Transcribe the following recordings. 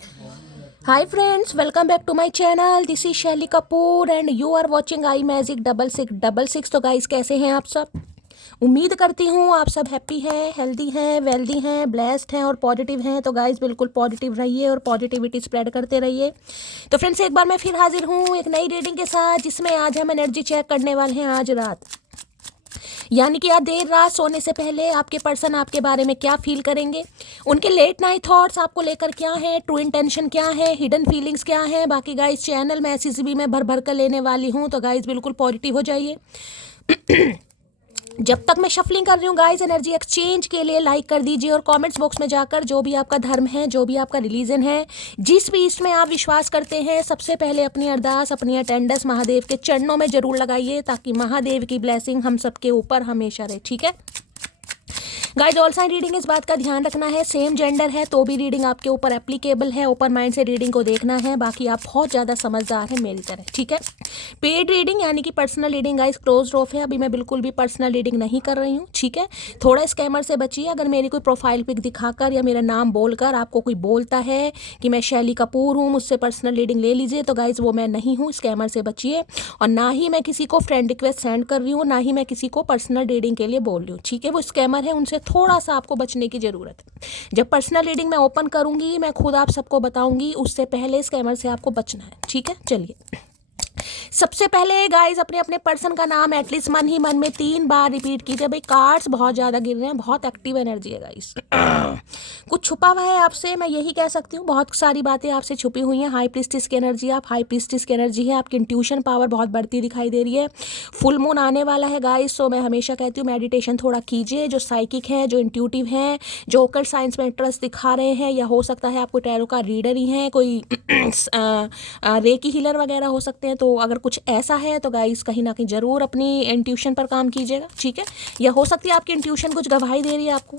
Hi friends, welcome back to my channel. This is शैली Kapoor and you are watching I magic 6666। तो guys कैसे हैं आप सब? उम्मीद करती हूँ आप सब हैप्पी हैं, हेल्दी हैं, वेल्दी हैं, ब्लेस्ड हैं और पॉजिटिव हैं। तो गाइस बिल्कुल पॉजिटिव रहिए और पॉजिटिविटी स्प्रेड करते रहिए। तो फ्रेंड्स एक बार मैं फिर हाजिर हूँ एक नई रीडिंग के साथ, जिसमें आज हम एनर्जी चेक करने वाले हैं आज रात, यानी कि आज देर रात सोने से पहले आपके पर्सन आपके बारे में क्या फील करेंगे, उनके लेट नाइट थॉट्स आपको लेकर क्या है, ट्रू इंटेंशन क्या है, हिडन फीलिंग्स क्या है। बाकी गाइस चैनल में ऐसी भी मैं भर भर कर लेने वाली हूँ, तो गाइस बिल्कुल पॉजिटिव हो जाइए। जब तक मैं शफलिंग कर रही हूँ गाइस, एनर्जी एक्सचेंज के लिए लाइक कर दीजिए और कमेंट्स बॉक्स में जाकर जो भी आपका धर्म है, जो भी आपका रिलीजन है, जिस भी इसमें आप विश्वास करते हैं, सबसे पहले अपनी अरदास, अपनी अटेंडेंस महादेव के चरणों में जरूर लगाइए, ताकि महादेव की ब्लेसिंग हम सबके ऊपर हमेशा रहे। ठीक है गाइस, ऑल साइन रीडिंग इस बात का ध्यान रखना है, सेम जेंडर है तो भी रीडिंग आपके ऊपर एप्लीकेबल है। ओपन माइंड से रीडिंग को देखना है, बाकी आप बहुत ज़्यादा समझदार हैं मेरी तरह। ठीक है, पेड रीडिंग यानी कि personal reading guys close of है, अभी मैं बिल्कुल भी पर्सनल रीडिंग नहीं कर रही हूँ। ठीक है, थोड़ा स्कैमर से बचिए। अगर मेरी कोई प्रोफाइल पिक दिखाकर या मेरा नाम बोलकर आपको कोई बोलता है कि मैं शैली कपूर हूँ, मुझसे पर्सनल रीडिंग ले लीजिए, तो गाइस वो मैं नहीं हूँ। स्कैमर से बचिए, और ना ही मैं किसी को फ्रेंड रिक्वेस्ट सेंड कर रही हूँ, ना ही मैं किसी को पर्सनल रीडिंग के लिए बोल रही हूँ। ठीक है, वो स्कैमर है, उनसे थोड़ा सा आपको बचने की ज़रूरत है। जब पर्सनल रीडिंग मैं ओपन करूँगी, मैं खुद आप सबको बताऊँगी, उससे पहले स्कैमर से आपको बचना है। ठीक है, चलिए सबसे पहले गाइस अपने अपने पर्सन का नाम एटलीस्ट मन ही मन में 3 बार रिपीट कीजिए। भाई कार्ड्स बहुत ज़्यादा गिर रहे हैं, बहुत एक्टिव एनर्जी है गाइस। कुछ छुपा हुआ है आपसे, मैं यही कह सकती हूँ। बहुत सारी बातें आपसे छुपी हुई हैं। हाई प्रीस्टिस की एनर्जी, आप हाई प्रीस्टिस की एनर्जी है, आपकी इंट्यूशन पावर बहुत बढ़ती दिखाई दे रही है। फुल मून आने वाला है गाइस, तो मैं हमेशा कहती हूँ मेडिटेशन थोड़ा कीजिए। जो साइकिक हैं, जो इंट्यूटिव हैं, जो ओकल्ट साइंस में इंटरेस्ट दिखा रहे हैं, या हो सकता है आपको टैरो का रीडर ही हैं, कोई रेकी हीलर वगैरह हो सकते हैं, तो अगर कुछ ऐसा है तो गाइस कहीं ना कहीं ज़रूर अपनी इंट्यूशन पर काम कीजिएगा। ठीक है, या हो सकती है आपकी इंट्यूशन कुछ गवाही दे रही है आपको।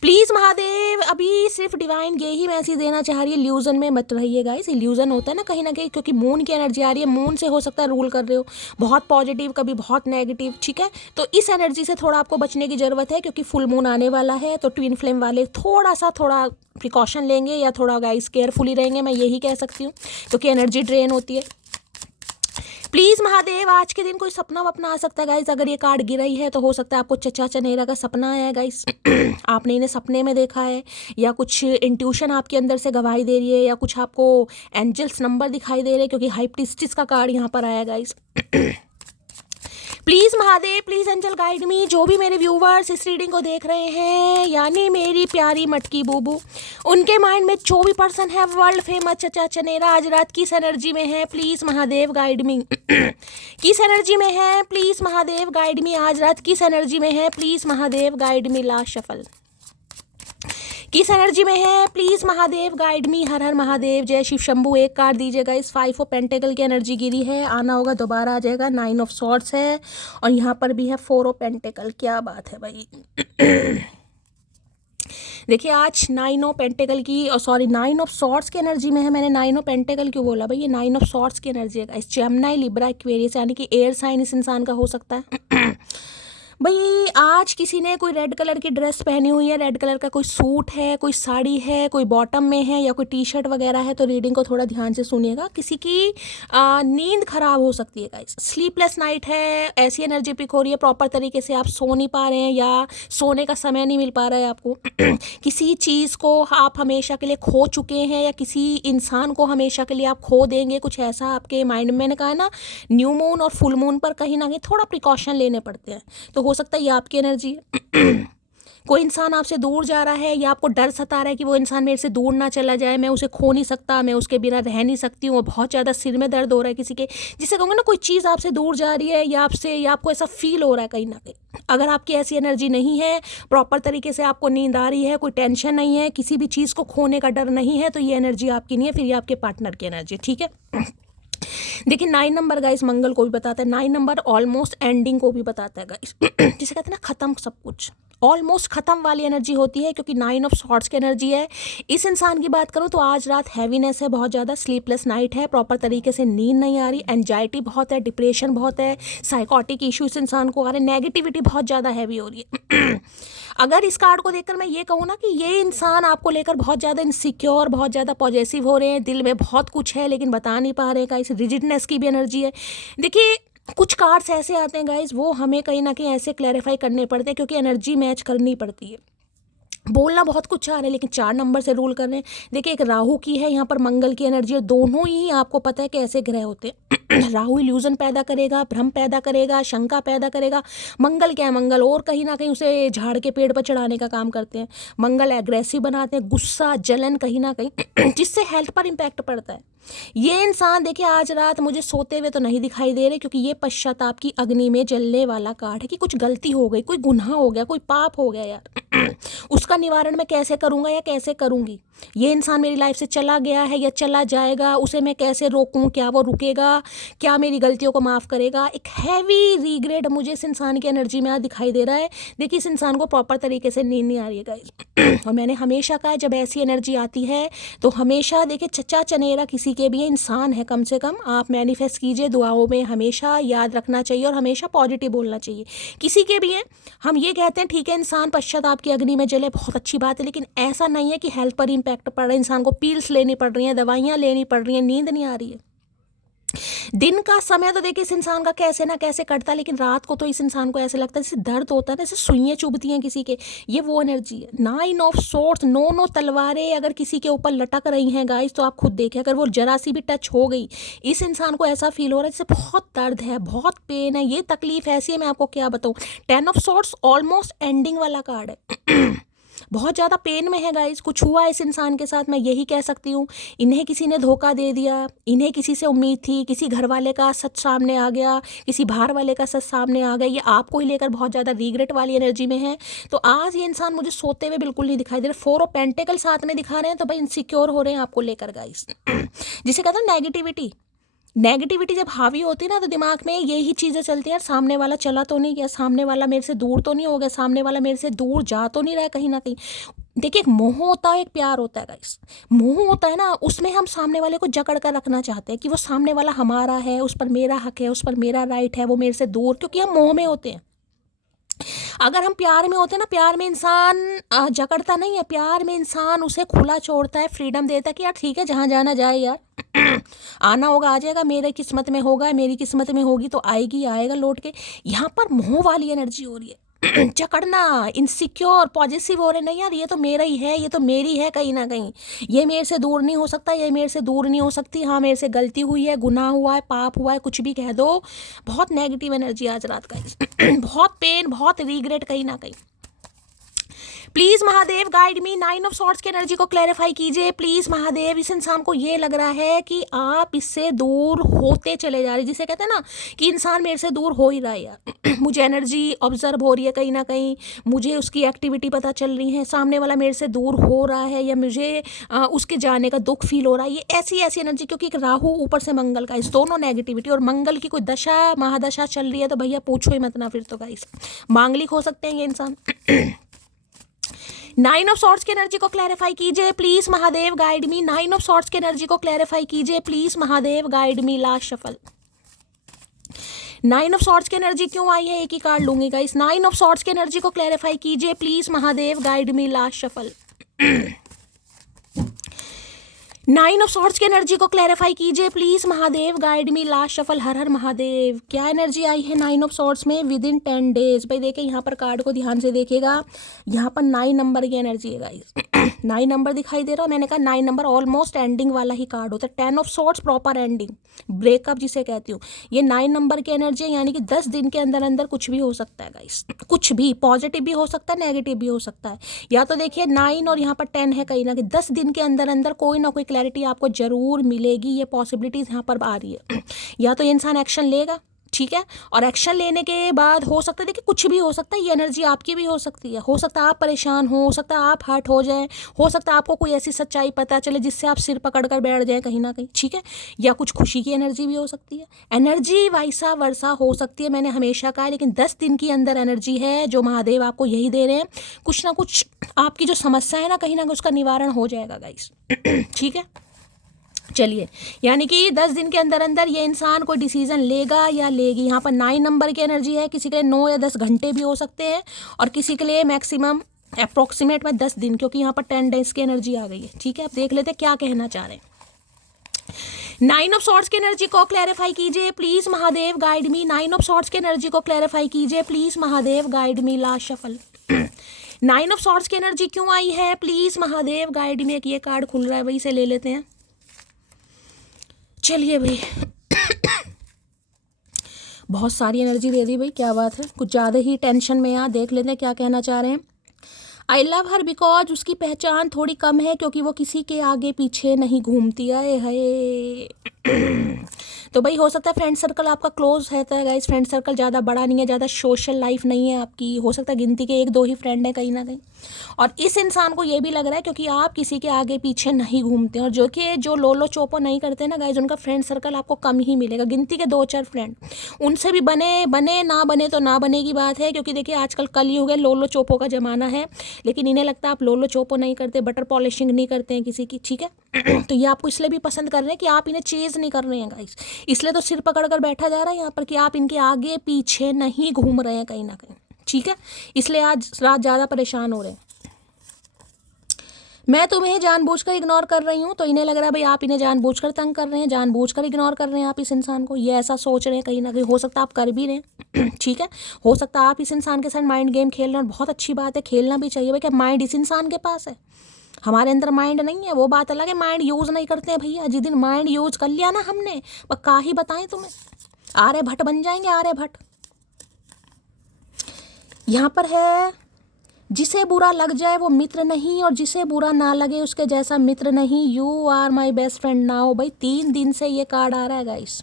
प्लीज़ महादेव अभी सिर्फ डिवाइन ये ही मैसेज देना चाह रही है, इल्यूजन में मत रहिए गाइस। इल्यूजन होता है ना कहीं क्योंकि मून की एनर्जी आ रही है, मून से हो सकता है रूल कर रहे हो, बहुत पॉजिटिव कभी बहुत नेगेटिव। ठीक है, तो इस एनर्जी से थोड़ा आपको बचने की ज़रूरत है, क्योंकि फुल मून आने वाला है। तो ट्विन फ्लेम वाले थोड़ा प्रिकॉशन लेंगे, या थोड़ा गाइस केयरफुली रहेंगे, मैं यही कह सकती हूँ, क्योंकि एनर्जी ड्रेन होती है। प्लीज़ महादेव आज के दिन कोई सपना वपना आ सकता है गाइस। अगर ये कार्ड गिरा ही है तो हो सकता है आपको चचा चनेरा का सपना आया है गाइस। आपने इन्हें सपने में देखा है, या कुछ इंट्यूशन आपके अंदर से गवाही दे रही है, या कुछ आपको एंजल्स नंबर दिखाई दे रहे हैं, क्योंकि हाई प्रीस्टिस का कार्ड यहाँ पर आया guys. Please Mahadev, please angel guide me. जो भी मेरे व्यूवर्स इस रीडिंग को देख रहे हैं, यानी मेरी प्यारी मटकी बूबू, उनके माइंड में जो भी पर्सन है वर्ल्ड फेमस चचा चनेरा आज रात किस एनर्जी में है, प्लीज़ महादेव गाइड मी। किस एनर्जी में है, प्लीज़ महादेव गाइड मी। आज रात किस एनर्जी में है, please Mahadev guide me. Last shuffle किस एनर्जी में है, प्लीज़ महादेव गाइड मी। हर हर महादेव, जय शिव शंभू। एक कार्ड दीजिएगा। इस 5 ऑफ पेंटेकल की एनर्जी गिरी है, आना होगा दोबारा आ जाएगा। 9 ऑफ सॉर्ड्स है, और यहाँ पर भी है 4 ऑफ पेंटेकल। क्या बात है भाई। देखिए आज 9 ऑफ पेंटेकल की, सॉरी 9 ऑफ सॉर्ड्स की एनर्जी में है। मैंने 9 ऑफ पेंटेकल क्यों बोला भाई, ये 9 ऑफ सॉर्ड्स की एनर्जी है। इस जेमिनी, लिब्रा, एक्वेरियस, यानी कि एयर साइन इस इंसान का हो सकता है। भाई आज किसी ने कोई रेड कलर की ड्रेस पहनी हुई है, रेड कलर का कोई सूट है, कोई साड़ी है, कोई बॉटम में है, या कोई टी शर्ट वगैरह है। तो रीडिंग को थोड़ा ध्यान से सुनिएगा। किसी की नींद खराब हो सकती है गाइस, स्लीपलेस नाइट है, ऐसी एनर्जी पिक हो रही है। प्रॉपर तरीके से आप सो नहीं पा रहे हैं, या सोने का समय नहीं मिल पा रहा है आपको। किसी चीज़ को आप हमेशा के लिए खो चुके हैं, या किसी इंसान को हमेशा के लिए आप खो देंगे, कुछ ऐसा आपके माइंड में। मैंने कहा ना, न्यू मून और फुल मून पर कहीं ना कहीं थोड़ा प्रिकॉशन लेने पड़ते हैं। तो हो सकता है ये आपकी एनर्जी है। कोई इंसान आपसे दूर जा रहा है, या आपको डर सता रहा है कि वो इंसान मेरे से दूर ना चला जाए, मैं उसे खो नहीं सकता, मैं उसके बिना रह नहीं सकती हूँ। बहुत ज़्यादा सिर में दर्द हो रहा है किसी के, जिसे कहूँगा ना कोई चीज़ आपसे दूर जा रही है, या आपसे, या आपको ऐसा फील हो रहा है कहीं ना कहीं। अगर आपकी ऐसी एनर्जी नहीं है, प्रॉपर तरीके से आपको नींद आ रही है, कोई टेंशन नहीं है, किसी भी चीज़ को खोने का डर नहीं है, तो ये एनर्जी आपकी नहीं है, फिर ये आपके पार्टनर की एनर्जी। ठीक है, देखिए 9 नंबर गाइस मंगल को भी बताता है। 9 नंबर ऑलमोस्ट एंडिंग को भी बताता है गाइस। जिसे कहते हैं ना खत्म, सब कुछ ऑलमोस्ट खत्म वाली एनर्जी होती है, क्योंकि 9 ऑफ सॉर्ड्स की एनर्जी है। इस इंसान की बात करूँ तो आज रात हैवीनेस है, बहुत ज़्यादा स्लीपलेस नाइट है, प्रॉपर तरीके से नींद नहीं आ रही, एंजाइटी बहुत है, डिप्रेशन बहुत है, साइकोटिक इशू इस इंसान को आ रहे हैं, नेगेटिविटी बहुत ज़्यादा हैवी हो रही है। अगर इस कार्ड को देखकर मैं ये कहूँ ना कि ये इंसान आपको लेकर बहुत ज़्यादा इनसिक्योर, बहुत ज़्यादा पॉजेसिव हो रहे हैं, दिल में बहुत कुछ है लेकिन बता नहीं पा रहे हैं, इस रिजिडनेस की भी एनर्जी है। देखिए कुछ कार्ड्स ऐसे आते हैं गाइस, वो हमें कहीं ना कहीं ऐसे क्लैरिफाई करने पड़ते हैं क्योंकि एनर्जी मैच करनी पड़ती है। बोलना बहुत कुछ चाह रहे हैं लेकिन 4 नंबर से रूल कर रहे हैं। देखिए एक राहु की है, यहाँ पर मंगल की एनर्जी है, दोनों ही आपको पता है कैसे ग्रह होते हैं। राहु इल्यूजन पैदा करेगा, भ्रम पैदा करेगा, शंका पैदा करेगा। मंगल क्या है, मंगल और कहीं ना कहीं उसे झाड़ के पेड़ पर चढ़ाने का काम करते हैं। मंगल एग्रेसिव बनाते हैं, गुस्सा जलन कहीं ना कहीं जिससे हेल्थ पर इम्पैक्ट पड़ता है। ये इंसान देखिए आज रात मुझे सोते हुए तो नहीं दिखाई दे रहे क्योंकि ये पश्चाताप की अग्नि में जलने वाला कार्ड है कि कुछ गलती हो गई, कोई गुनाह हो गया, कोई पाप हो गया यार। उसका निवारण मैं कैसे करूँगा या कैसे करूँगी। ये इंसान मेरी लाइफ से चला गया है या चला जाएगा, उसे मैं कैसे रोकूं, क्या वो रुकेगा, क्या मेरी गलतियों को माफ़ करेगा। एक हैवी रीग्रेट मुझे इस इंसान की एनर्जी में आज दिखाई दे रहा है। देखिए इस इंसान को प्रॉपर तरीके से नींद नहीं आ रही है गाइस। और मैंने हमेशा कहा है जब ऐसी एनर्जी आती है तो हमेशा देखिए चचा चनेरा किसी के भी इंसान है, कम से कम आप मैनिफेस्ट कीजिए, दुआओं में हमेशा याद रखना चाहिए और हमेशा पॉजिटिव बोलना चाहिए। किसी के भी हैं, हम ये कहते हैं ठीक है इंसान पश्चाताप की अग्नि में जले, बहुत अच्छी बात है, लेकिन ऐसा नहीं है कि हेल्थ पर इम्पैक्ट पड़ रहा है, इंसान को पील्स लेनी पड़ रही हैं, दवाइयाँ लेनी पड़ रही हैं, नींद नहीं आ रही है। दिन का समय तो देखिए इस इंसान का कैसे ना कैसे कटता है, लेकिन रात को तो इस इंसान को ऐसे लगता है जैसे दर्द होता है, जैसे सुइयां चुभती हैं किसी के। ये वो एनर्जी है। 9 ऑफ सोर्ड्स, 9 तलवारें अगर किसी के ऊपर लटक रही हैं गाइस तो आप खुद देखें, अगर वो जरा सी भी टच हो गई, इस इंसान को ऐसा फील हो रहा है जैसे बहुत दर्द है, बहुत पेन है, ये तकलीफ ऐसी है, मैं आपको क्या बताऊँ। 10 ऑफ सोर्ड्स ऑलमोस्ट एंडिंग वाला कार्ड है। बहुत ज़्यादा पेन में है गाइस, कुछ हुआ इस इंसान के साथ, मैं यही कह सकती हूँ। इन्हें किसी ने धोखा दे दिया, इन्हें किसी से उम्मीद थी, किसी घर वाले का सच सामने आ गया, किसी बाहर वाले का सच सामने आ गया, ये आपको ही लेकर बहुत ज़्यादा रीग्रेट वाली एनर्जी में है। तो आज ये इंसान मुझे सोते हुए बिल्कुल नहीं दिखाई दे रहे। 4 ऑफ पेंटिकल साथ में दिखा रहे हैं तो भाई इनसिक्योर हो रहे हैं आपको लेकर गाइस। जिसे कहते हैं नेगेटिविटी जब हावी होती है ना तो दिमाग में यही चीज़ें चलती हैं, सामने वाला चला तो नहीं गया, सामने वाला मेरे से दूर तो नहीं हो गया, सामने वाला मेरे से दूर जा तो नहीं रहा है कहीं ना कहीं। देखिए एक मोह होता है, एक प्यार होता है गाइस। मोह होता है ना, उसमें हम सामने वाले को जकड़ कर रखना चाहते हैं कि वो सामने वाला हमारा है, उस पर मेरा हक है, उस पर मेरा राइट है, वो मेरे से दूर, क्योंकि हम मोह में होते हैं। अगर हम प्यार में होते हैं ना, प्यार में इंसान जकड़ता नहीं है, प्यार में इंसान उसे खुला छोड़ता है, फ्रीडम देता है कि यार ठीक है जहाँ जाना जाए यार, आना होगा आ जाएगा, मेरे किस्मत में होगा, मेरी किस्मत में होगी तो आएगी, आएगा लौट के। यहाँ पर मोह वाली एनर्जी हो रही है। जकड़ना, इनसिक्योर, पॉजिटिव हो रहे, नहीं यार ये तो मेरा ही है, ये तो मेरी है कहीं ना कहीं, ये मेरे से दूर नहीं हो सकता, ये मेरे से दूर नहीं हो सकती, हाँ मेरे से गलती हुई है, गुनाह हुआ है, पाप हुआ है, कुछ भी कह दो। बहुत नेगेटिव एनर्जी आज रात का। बहुत पेन, बहुत रीग्रेट कहीं ना कहीं। Please Mahadev guide me, 9 of swords की एनर्जी को क्लैरिफाई कीजिए प्लीज महादेव। इस इंसान को ये लग रहा है कि आप इससे दूर होते चले जा रहे हैं, जिसे कहते हैं ना कि इंसान मेरे से दूर हो ही रहा है यार। मुझे एनर्जी ऑब्जर्व हो रही है कहीं ना कहीं, मुझे उसकी एक्टिविटी पता चल रही है, सामने वाला मेरे से दूर हो रहा है या मुझे उसके जाने का दुख फील हो रहा है। ये ऐसी एनर्जी, क्योंकि एक राहु ऊपर से मंगल का, इस दोनों नेगेटिविटी, और मंगल की कोई दशा महादशा चल रही है तो भैया पूछो ही मत ना, फिर तो गाइस मांगलिक हो सकते हैं ये इंसान। 9 ऑफ सॉर्ड्स की एनर्जी को क्लैरिफाई कीजिए please Mahadev guide me. 9 of swords की एनर्जी को क्लैरिफाई कीजिए please Mahadev guide me. Last shuffle. 9 of swords की एनर्जी क्यों आई है, एक ही कार्ड लूंगी गाइस। 9 ऑफ सॉर्ड्स की एनर्जी को क्लैरिफाई कीजिए please Mahadev guide me. Last shuffle. 9 of swords की एनर्जी को क्लैरिफाई कीजिए please Mahadev guide me. Last shuffle. हर हर महादेव। क्या एनर्जी आई है 9 ऑफ सॉर्ड्स में? With in 10 days. भाई देखिए यहाँ पर कार्ड को ध्यान से देखिएगा, यहाँ पर 9 नंबर की एनर्जी है गाइस। 9 नंबर दिखाई दे रहा है, मैंने कहा 9 नंबर ऑलमोस्ट एंडिंग वाला ही कार्ड होता है। 10 of swords proper ending, breakup जिसे कहती हूँ। ये 9 नंबर की एनर्जी है, यानी कि 10 दिन के अंदर अंदर कुछ भी हो सकता है गाइस। कुछ भी, पॉजिटिव भी हो सकता है, नेगेटिव भी हो सकता है। या तो देखिए 9 और यहाँ पर 10 है, कहीं ना कहीं 10 दिन के अंदर अंदर कोई ना कोई क्लैरिटी आपको जरूर मिलेगी। ये पॉसिबिलिटीज यहाँ पर आ रही है। या तो ये इंसान एक्शन लेगा, ठीक है, और एक्शन लेने के बाद हो सकता है, देखिए कुछ भी हो सकता है। ये एनर्जी आपकी भी हो सकती है, हो सकता है आप परेशान हो सकता है आप हर्ट हो जाएं, हो सकता है आपको कोई ऐसी सच्चाई पता चले जिससे आप सिर पकड़ कर बैठ जाएं कहीं ना कहीं, ठीक है। या कुछ खुशी की एनर्जी भी हो सकती है, एनर्जी वैसा वर्षा हो सकती है, मैंने हमेशा कहा है। लेकिन 10 दिन की अंदर एनर्जी है जो महादेव आपको यही दे रहे हैं। कुछ ना कुछ आपकी जो समस्या है ना, कहीं ना कहीं उसका निवारण हो जाएगा गाइस, ठीक है। चलिए, यानी कि 10 दिन के अंदर अंदर ये इंसान कोई डिसीजन लेगा या लेगी। यहाँ पर 9 नंबर की एनर्जी है, किसी के लिए 9 या 10 घंटे भी हो सकते हैं और किसी के लिए मैक्सिमम अप्रोक्सीमेट में 10 दिन, क्योंकि यहाँ पर 10 डेज की एनर्जी आ गई है। ठीक है, अब देख लेते हैं क्या कहना चाह रहे हैं। 9 ऑफ सॉर्ड्स की एनर्जी को क्लैरिफाई कीजिए please Mahadev, guide me. 9 of swords की एनर्जी को क्लैरिफाई कीजिए please Mahadev, guide me. Last shuffle. 9 of swords की एनर्जी क्यों आई है, प्लीज महादेव गाइड मी। एक ये कार्ड खुल रहा है भाई, इसे ले लेते हैं। चलिए भाई, बहुत सारी एनर्जी दे दी भाई, क्या बात है, कुछ ज़्यादा ही टेंशन में यहाँ। देख लेते हैं क्या कहना चाह रहे हैं। आई लव हर बिकॉज उसकी पहचान थोड़ी कम है क्योंकि वो किसी के आगे पीछे नहीं घूमती। आए हाय। तो भाई हो सकता है फ्रेंड सर्कल आपका क्लोज रहता है गाइस, फ्रेंड सर्कल ज़्यादा बड़ा नहीं है, ज़्यादा सोशल लाइफ नहीं है आपकी। हो सकता है गिनती के 1-2 ही फ्रेंड है कहीं ना कहीं। और इस इंसान को ये भी लग रहा है क्योंकि आप किसी के आगे पीछे नहीं घूमते, और जो लोलो चोपो नहीं करते ना गाइस, उनका फ्रेंड सर्कल आपको कम ही मिलेगा। गिनती के 2-4 फ्रेंड, उनसे भी बने ना बने तो ना बने की बात है, क्योंकि देखिए आजकल कलयुग है, लोलो चोपो का ज़माना है। लेकिन इन्हें लगता है आप लोलो चोपो नहीं करते, बटर पॉलिशिंग नहीं करते हैं किसी की। ठीक है। तो ये आपको इसलिए भी पसंद कर रहे हैं कि आप इन्हें चेज नहीं कर रहे हैं गाइस, इसलिए तो सिर पकड़ कर बैठा जा रहा है यहाँ पर कि आप इनके आगे पीछे नहीं घूम रहे हैं कहीं ना कहीं। ठीक है, इसलिए आज रात ज़्यादा परेशान हो रहे हैं। मैं तुम्हें जानबूझकर इग्नोर कर रही हूँ, तो इन्हें लग रहा है भाई आप इन्हें जानबूझकर तंग कर रहे हैं, जानबूझकर इग्नोर कर रहे हैं आप इस इंसान को, ये ऐसा सोच रहे हैं कहीं ना कहीं। हो सकता है आप कर भी रहे हैं। ठीक है, हो सकता है आप इस इंसान के साथ माइंड गेम खेल रहे हैं, और बहुत अच्छी बात है, खेलना भी चाहिए भाई। क्या माइंड इस इंसान के पास है, हमारे अंदर माइंड नहीं है, वो बात अलग है। माइंड यूज़ नहीं करते हैं भैया, जिस दिन माइंड यूज़ कर लिया ना हमने, का ही बताएं तुम्हें, आर्यभट्ट बन जाएंगे, आर्यभट्ट। यहाँ पर है, जिसे बुरा लग जाए वो मित्र नहीं, और जिसे बुरा ना लगे उसके जैसा मित्र नहीं। You are my best friend now. भाई 3 दिन से ये कार्ड आ रहा है गाइस,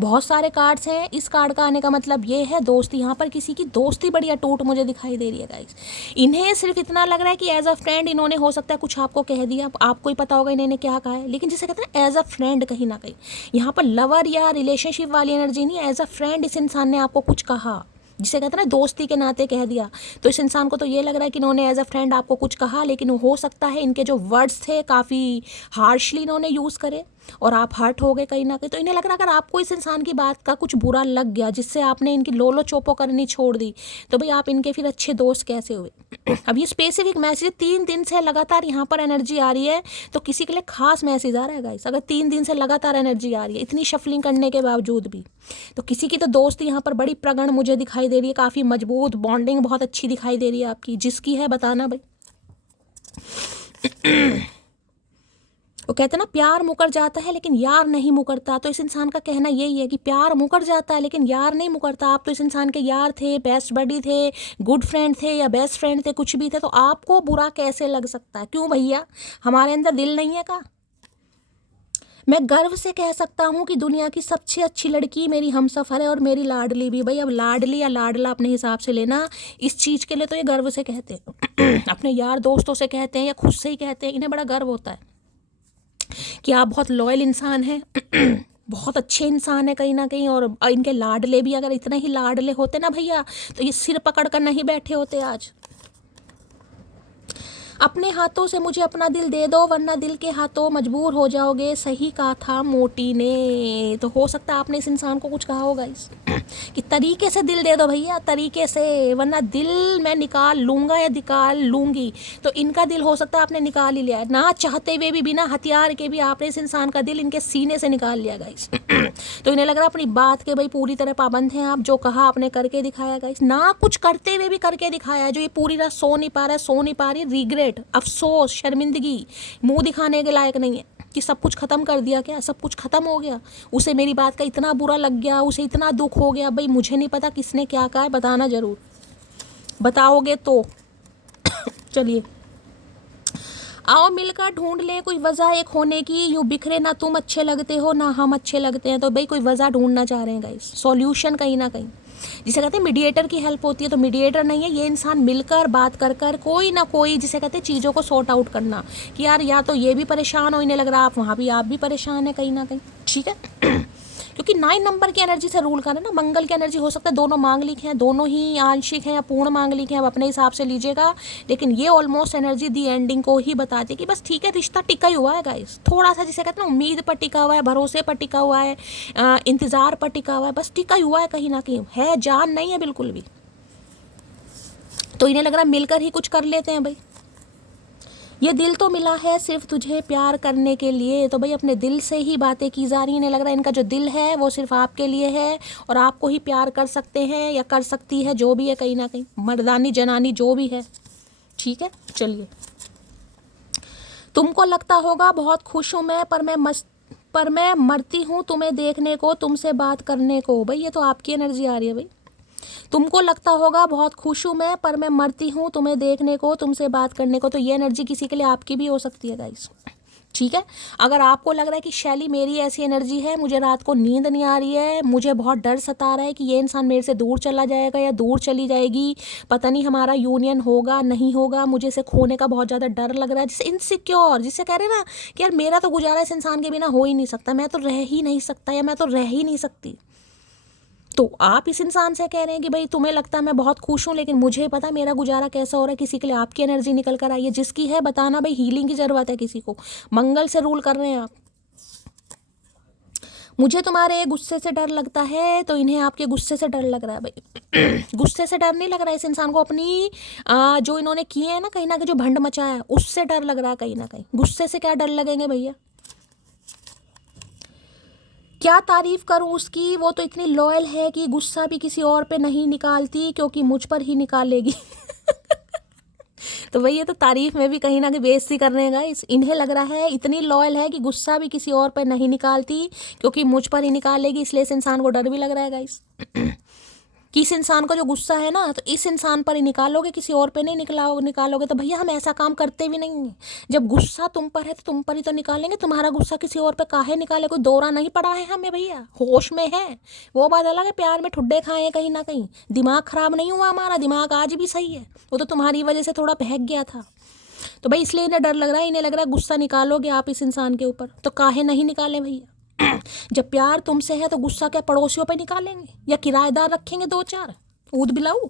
बहुत सारे कार्ड्स हैं। इस कार्ड का आने का मतलब ये है दोस्ती, यहाँ पर किसी की दोस्ती बड़ी अटूट मुझे दिखाई दे रही है गाइस। इन्हें सिर्फ इतना लग रहा है कि एज अ फ्रेंड इन्होंने हो सकता है कुछ आपको कह दिया, आपको ही पता होगा इन्होंने क्या कहा है, लेकिन जिसे कहते हैं एज अ फ्रेंड, कहीं ना कहीं यहाँ पर लवर या रिलेशनशिप वाली एनर्जी नहीं, एज अ फ्रेंड इस इंसान ने आपको कुछ कहा, जिसे कहते हैं ना दोस्ती के नाते कह दिया। तो इस इंसान को तो ये लग रहा है कि इन्होंने एज अ फ्रेंड आपको कुछ कहा, लेकिन हो सकता है इनके जो वर्ड्स थे काफ़ी हार्शली इन्होंने यूज़ करे और आप हर्ट हो गए कहीं ना कहीं। तो इन्हें लग रहा है अगर आपको इस इंसान की बात का कुछ बुरा लग गया, जिससे आपने इनकी लोलो चोपो करनी छोड़ दी, तो भाई आप इनके फिर अच्छे दोस्त कैसे हुए। अब ये स्पेसिफिक मैसेज 3 दिन से लगातार यहाँ पर एनर्जी आ रही है, तो किसी के लिए खास मैसेज आ रहा है गाइस। अगर 3 दिन से लगातार एनर्जी आ रही है इतनी शफलिंग करने के बावजूद भी, तो किसी की तो दोस्ती यहाँ पर बड़ी प्रगढ़ मुझे दिखाई दे रही है, काफ़ी मजबूत बॉन्डिंग बहुत अच्छी दिखाई दे रही है आपकी। जिसकी है बताना भाई। वो कहते हैं ना प्यार मुकर जाता है लेकिन यार नहीं मुकरता, तो इस इंसान का कहना यही है कि प्यार मुकर जाता है लेकिन यार नहीं मुकरता। आप तो इस इंसान के यार थे, बेस्ट बडी थे, गुड फ्रेंड थे या बेस्ट फ्रेंड थे, कुछ भी थे, तो आपको बुरा कैसे लग सकता है। क्यों भैया, हमारे अंदर दिल नहीं है का। मैं गर्व से कह सकता हूँ कि दुनिया की सबसे अच्छी लड़की मेरी हमसफ़र है और मेरी लाडली भी। भाई अब लाडली या लाडला अपने हिसाब से लेना, इस चीज़ के लिए तो ये गर्व से कहते हैं। अपने यार दोस्तों से कहते हैं या खुद से ही कहते हैं, इन्हें बड़ा गर्व होता है कि आप बहुत लॉयल इंसान हैं, बहुत अच्छे इंसान है कहीं ना कहीं। और इनके लाडले भी अगर इतने ही लाडले होते ना भैया, तो ये सिर पकड़ कर नहीं बैठे होते आज। अपने हाथों से मुझे अपना दिल दे दो वरना दिल के हाथों मजबूर हो जाओगे, सही कहा था मोटी ने। तो हो सकता है आपने इस इंसान को कुछ कहा होगा इस कि तरीके से दिल दे दो भैया, तरीके से, वरना दिल मैं निकाल लूँगा या निकाल लूँगी। तो इनका दिल हो सकता है आपने निकाल ही लिया है, ना चाहते हुए भी, बिना हथियार के भी आपने इस इंसान का दिल इनके सीने से निकाल लिया गाइस। तो इन्हें लग रहा है अपनी बात के भाई पूरी तरह पाबंद हैं आप, जो कहा आपने करके दिखाया गाइस, ना कुछ करते हुए भी करके दिखाया है। जो ये पूरी रात सो नहीं पा रहा है, सो नहीं पा रही, रिग्रेट, अफसोस, शर्मिंदगी, मुंह दिखाने के लायक नहीं है कि सब कुछ ख़त्म कर दिया, क्या सब कुछ ख़त्म हो गया। उसे मेरी बात का इतना बुरा लग गया, उसे इतना दुख हो गया। भाई मुझे नहीं पता किसने क्या कहा है, बताना ज़रूर, बताओगे तो। चलिए आओ मिलकर ढूंढ लें कोई वजह एक होने की, यूँ बिखरे ना तुम अच्छे लगते हो ना हम अच्छे लगते हैं। तो भाई कोई वजह ढूंढना चाह रहे हैं गाइस, सॉल्यूशन कहीं ना कहीं, जिसे कहते हैं मीडिएटर की हेल्प होती है। तो मीडिएटर नहीं है ये इंसान, मिलकर बात कर कर कोई ना कोई, जिसे कहते हैं चीज़ों को सॉर्ट आउट करना, कि यार या तो ये भी परेशान हो, इन्हें लग रहा है आप वहाँ भी आप भी परेशान है कहीं ना कहीं। ठीक है। क्योंकि 9 नंबर की एनर्जी से रूल कर रहे हैं ना। मंगल की एनर्जी हो सकता है दोनों मांगलिक हैं, दोनों ही आंशिक हैं या पूर्ण मांगलिक हैं, अब अपने हिसाब से लीजिएगा। लेकिन ये ऑलमोस्ट एनर्जी दी एंडिंग को ही बताती है कि बस ठीक है, रिश्ता टिका ही हुआ है गाइस, थोड़ा सा जिसे कहते हैं ना उम्मीद पर टिका हुआ है, भरोसे पर टिका हुआ है, इंतजार पर टिका हुआ है, बस टिका ही हुआ है, कहीं ना कहीं है, जान नहीं है बिल्कुल भी। तो इन्हें लग रहा है मिलकर ही कुछ कर लेते हैं भाई। ये दिल तो मिला है सिर्फ तुझे प्यार करने के लिए, तो भाई अपने दिल से ही बातें की जा रही हैं। इन्हें लग रहा है इनका जो दिल है वो सिर्फ आपके लिए है और आपको ही प्यार कर सकते हैं या कर सकती है, जो भी है, कहीं ना कहीं मर्दानी जनानी जो भी है। ठीक है, चलिए। तुमको लगता होगा बहुत खुश हूँ मैं, पर मैं मरती हूँ तुम्हें देखने को, तुमसे बात करने को। भाई ये तो आपकी एनर्जी आ रही है भाई। तुमको लगता होगा बहुत खुश हूँ मैं, पर मैं मरती हूँ तुम्हें देखने को, तुमसे बात करने को। तो ये एनर्जी किसी के लिए आपकी भी हो सकती है गाइस। ठीक है, अगर आपको लग रहा है कि शैली मेरी ऐसी एनर्जी है, मुझे रात को नींद नहीं आ रही है, मुझे बहुत डर सता रहा है कि ये इंसान मेरे से दूर चला जाएगा या दूर चली जाएगी, पता नहीं हमारा यूनियन होगा नहीं होगा, मुझे इसे खोने का बहुत ज़्यादा डर लग रहा है, जिसे इनसिक्योर, जिसे कह रहे हैं ना कि यार मेरा तो गुजारा इस इंसान के बिना हो ही नहीं सकता, मैं तो रह ही नहीं सकता या मैं तो रह ही नहीं सकती। तो आप इस इंसान से कह रहे हैं कि भाई तुम्हें लगता है मैं बहुत खुश हूँ, लेकिन मुझे पता मेरा गुजारा कैसा हो रहा है। किसी के लिए आपकी एनर्जी निकल कर आई है, जिसकी है बताना भाई, हीलिंग की ज़रूरत है किसी को, मंगल से रूल कर रहे हैं आप। मुझे तुम्हारे गुस्से से डर लगता है, तो इन्हें आपके गुस्से से डर लग रहा है भाई। गुस्से से डर नहीं लग रहा है इस इंसान को, अपनी जो इन्होंने किए हैं ना कहीं ना कहीं, जो भंड मचाया है उससे डर लग रहा है कहीं ना कहीं। गुस्से से क्या डर लगेंगे भैया, क्या तारीफ करूं उसकी, वो तो इतनी लॉयल है कि गुस्सा भी किसी और पे नहीं निकालती, क्योंकि मुझ पर ही निकालेगी। तो भैया तो तारीफ में भी कहीं ना कहीं बेइज्जती कर रहे हैं गाइस। इन्हें लग रहा है इतनी लॉयल है कि गुस्सा भी किसी और पर नहीं निकालती, क्योंकि मुझ पर ही निकालेगी, इसलिए इस इंसान को डर भी लग रहा है गाइस। कि इस इंसान का जो गुस्सा है ना, तो इस इंसान पर ही निकालोगे, किसी और पे नहीं निकालोगे। तो भैया हम ऐसा काम करते भी नहीं हैं। जब गुस्सा तुम पर है तो तुम पर ही तो निकालेंगे, तुम्हारा गुस्सा किसी और पे काहे निकाले, कोई दौरा नहीं पड़ा है हमें भैया, होश में है। वो बात अलग है, प्यार में ठुड्डे खाए हैं कहीं ना कहीं, दिमाग खराब नहीं हुआ हमारा, दिमाग आज भी सही है, वो तो तुम्हारी वजह से थोड़ा बहक गया था। तो भाई इसलिए इन्हें डर लग रहा है, इन्हें लग रहा है गुस्सा निकालोगे आप इस इंसान के ऊपर, तो काहे नहीं निकालें भैया। जब प्यार तुमसे है तो गुस्सा क्या पड़ोसियों पे निकालेंगे या किराएदार रखेंगे 2-4 ऊद बिलाऊ।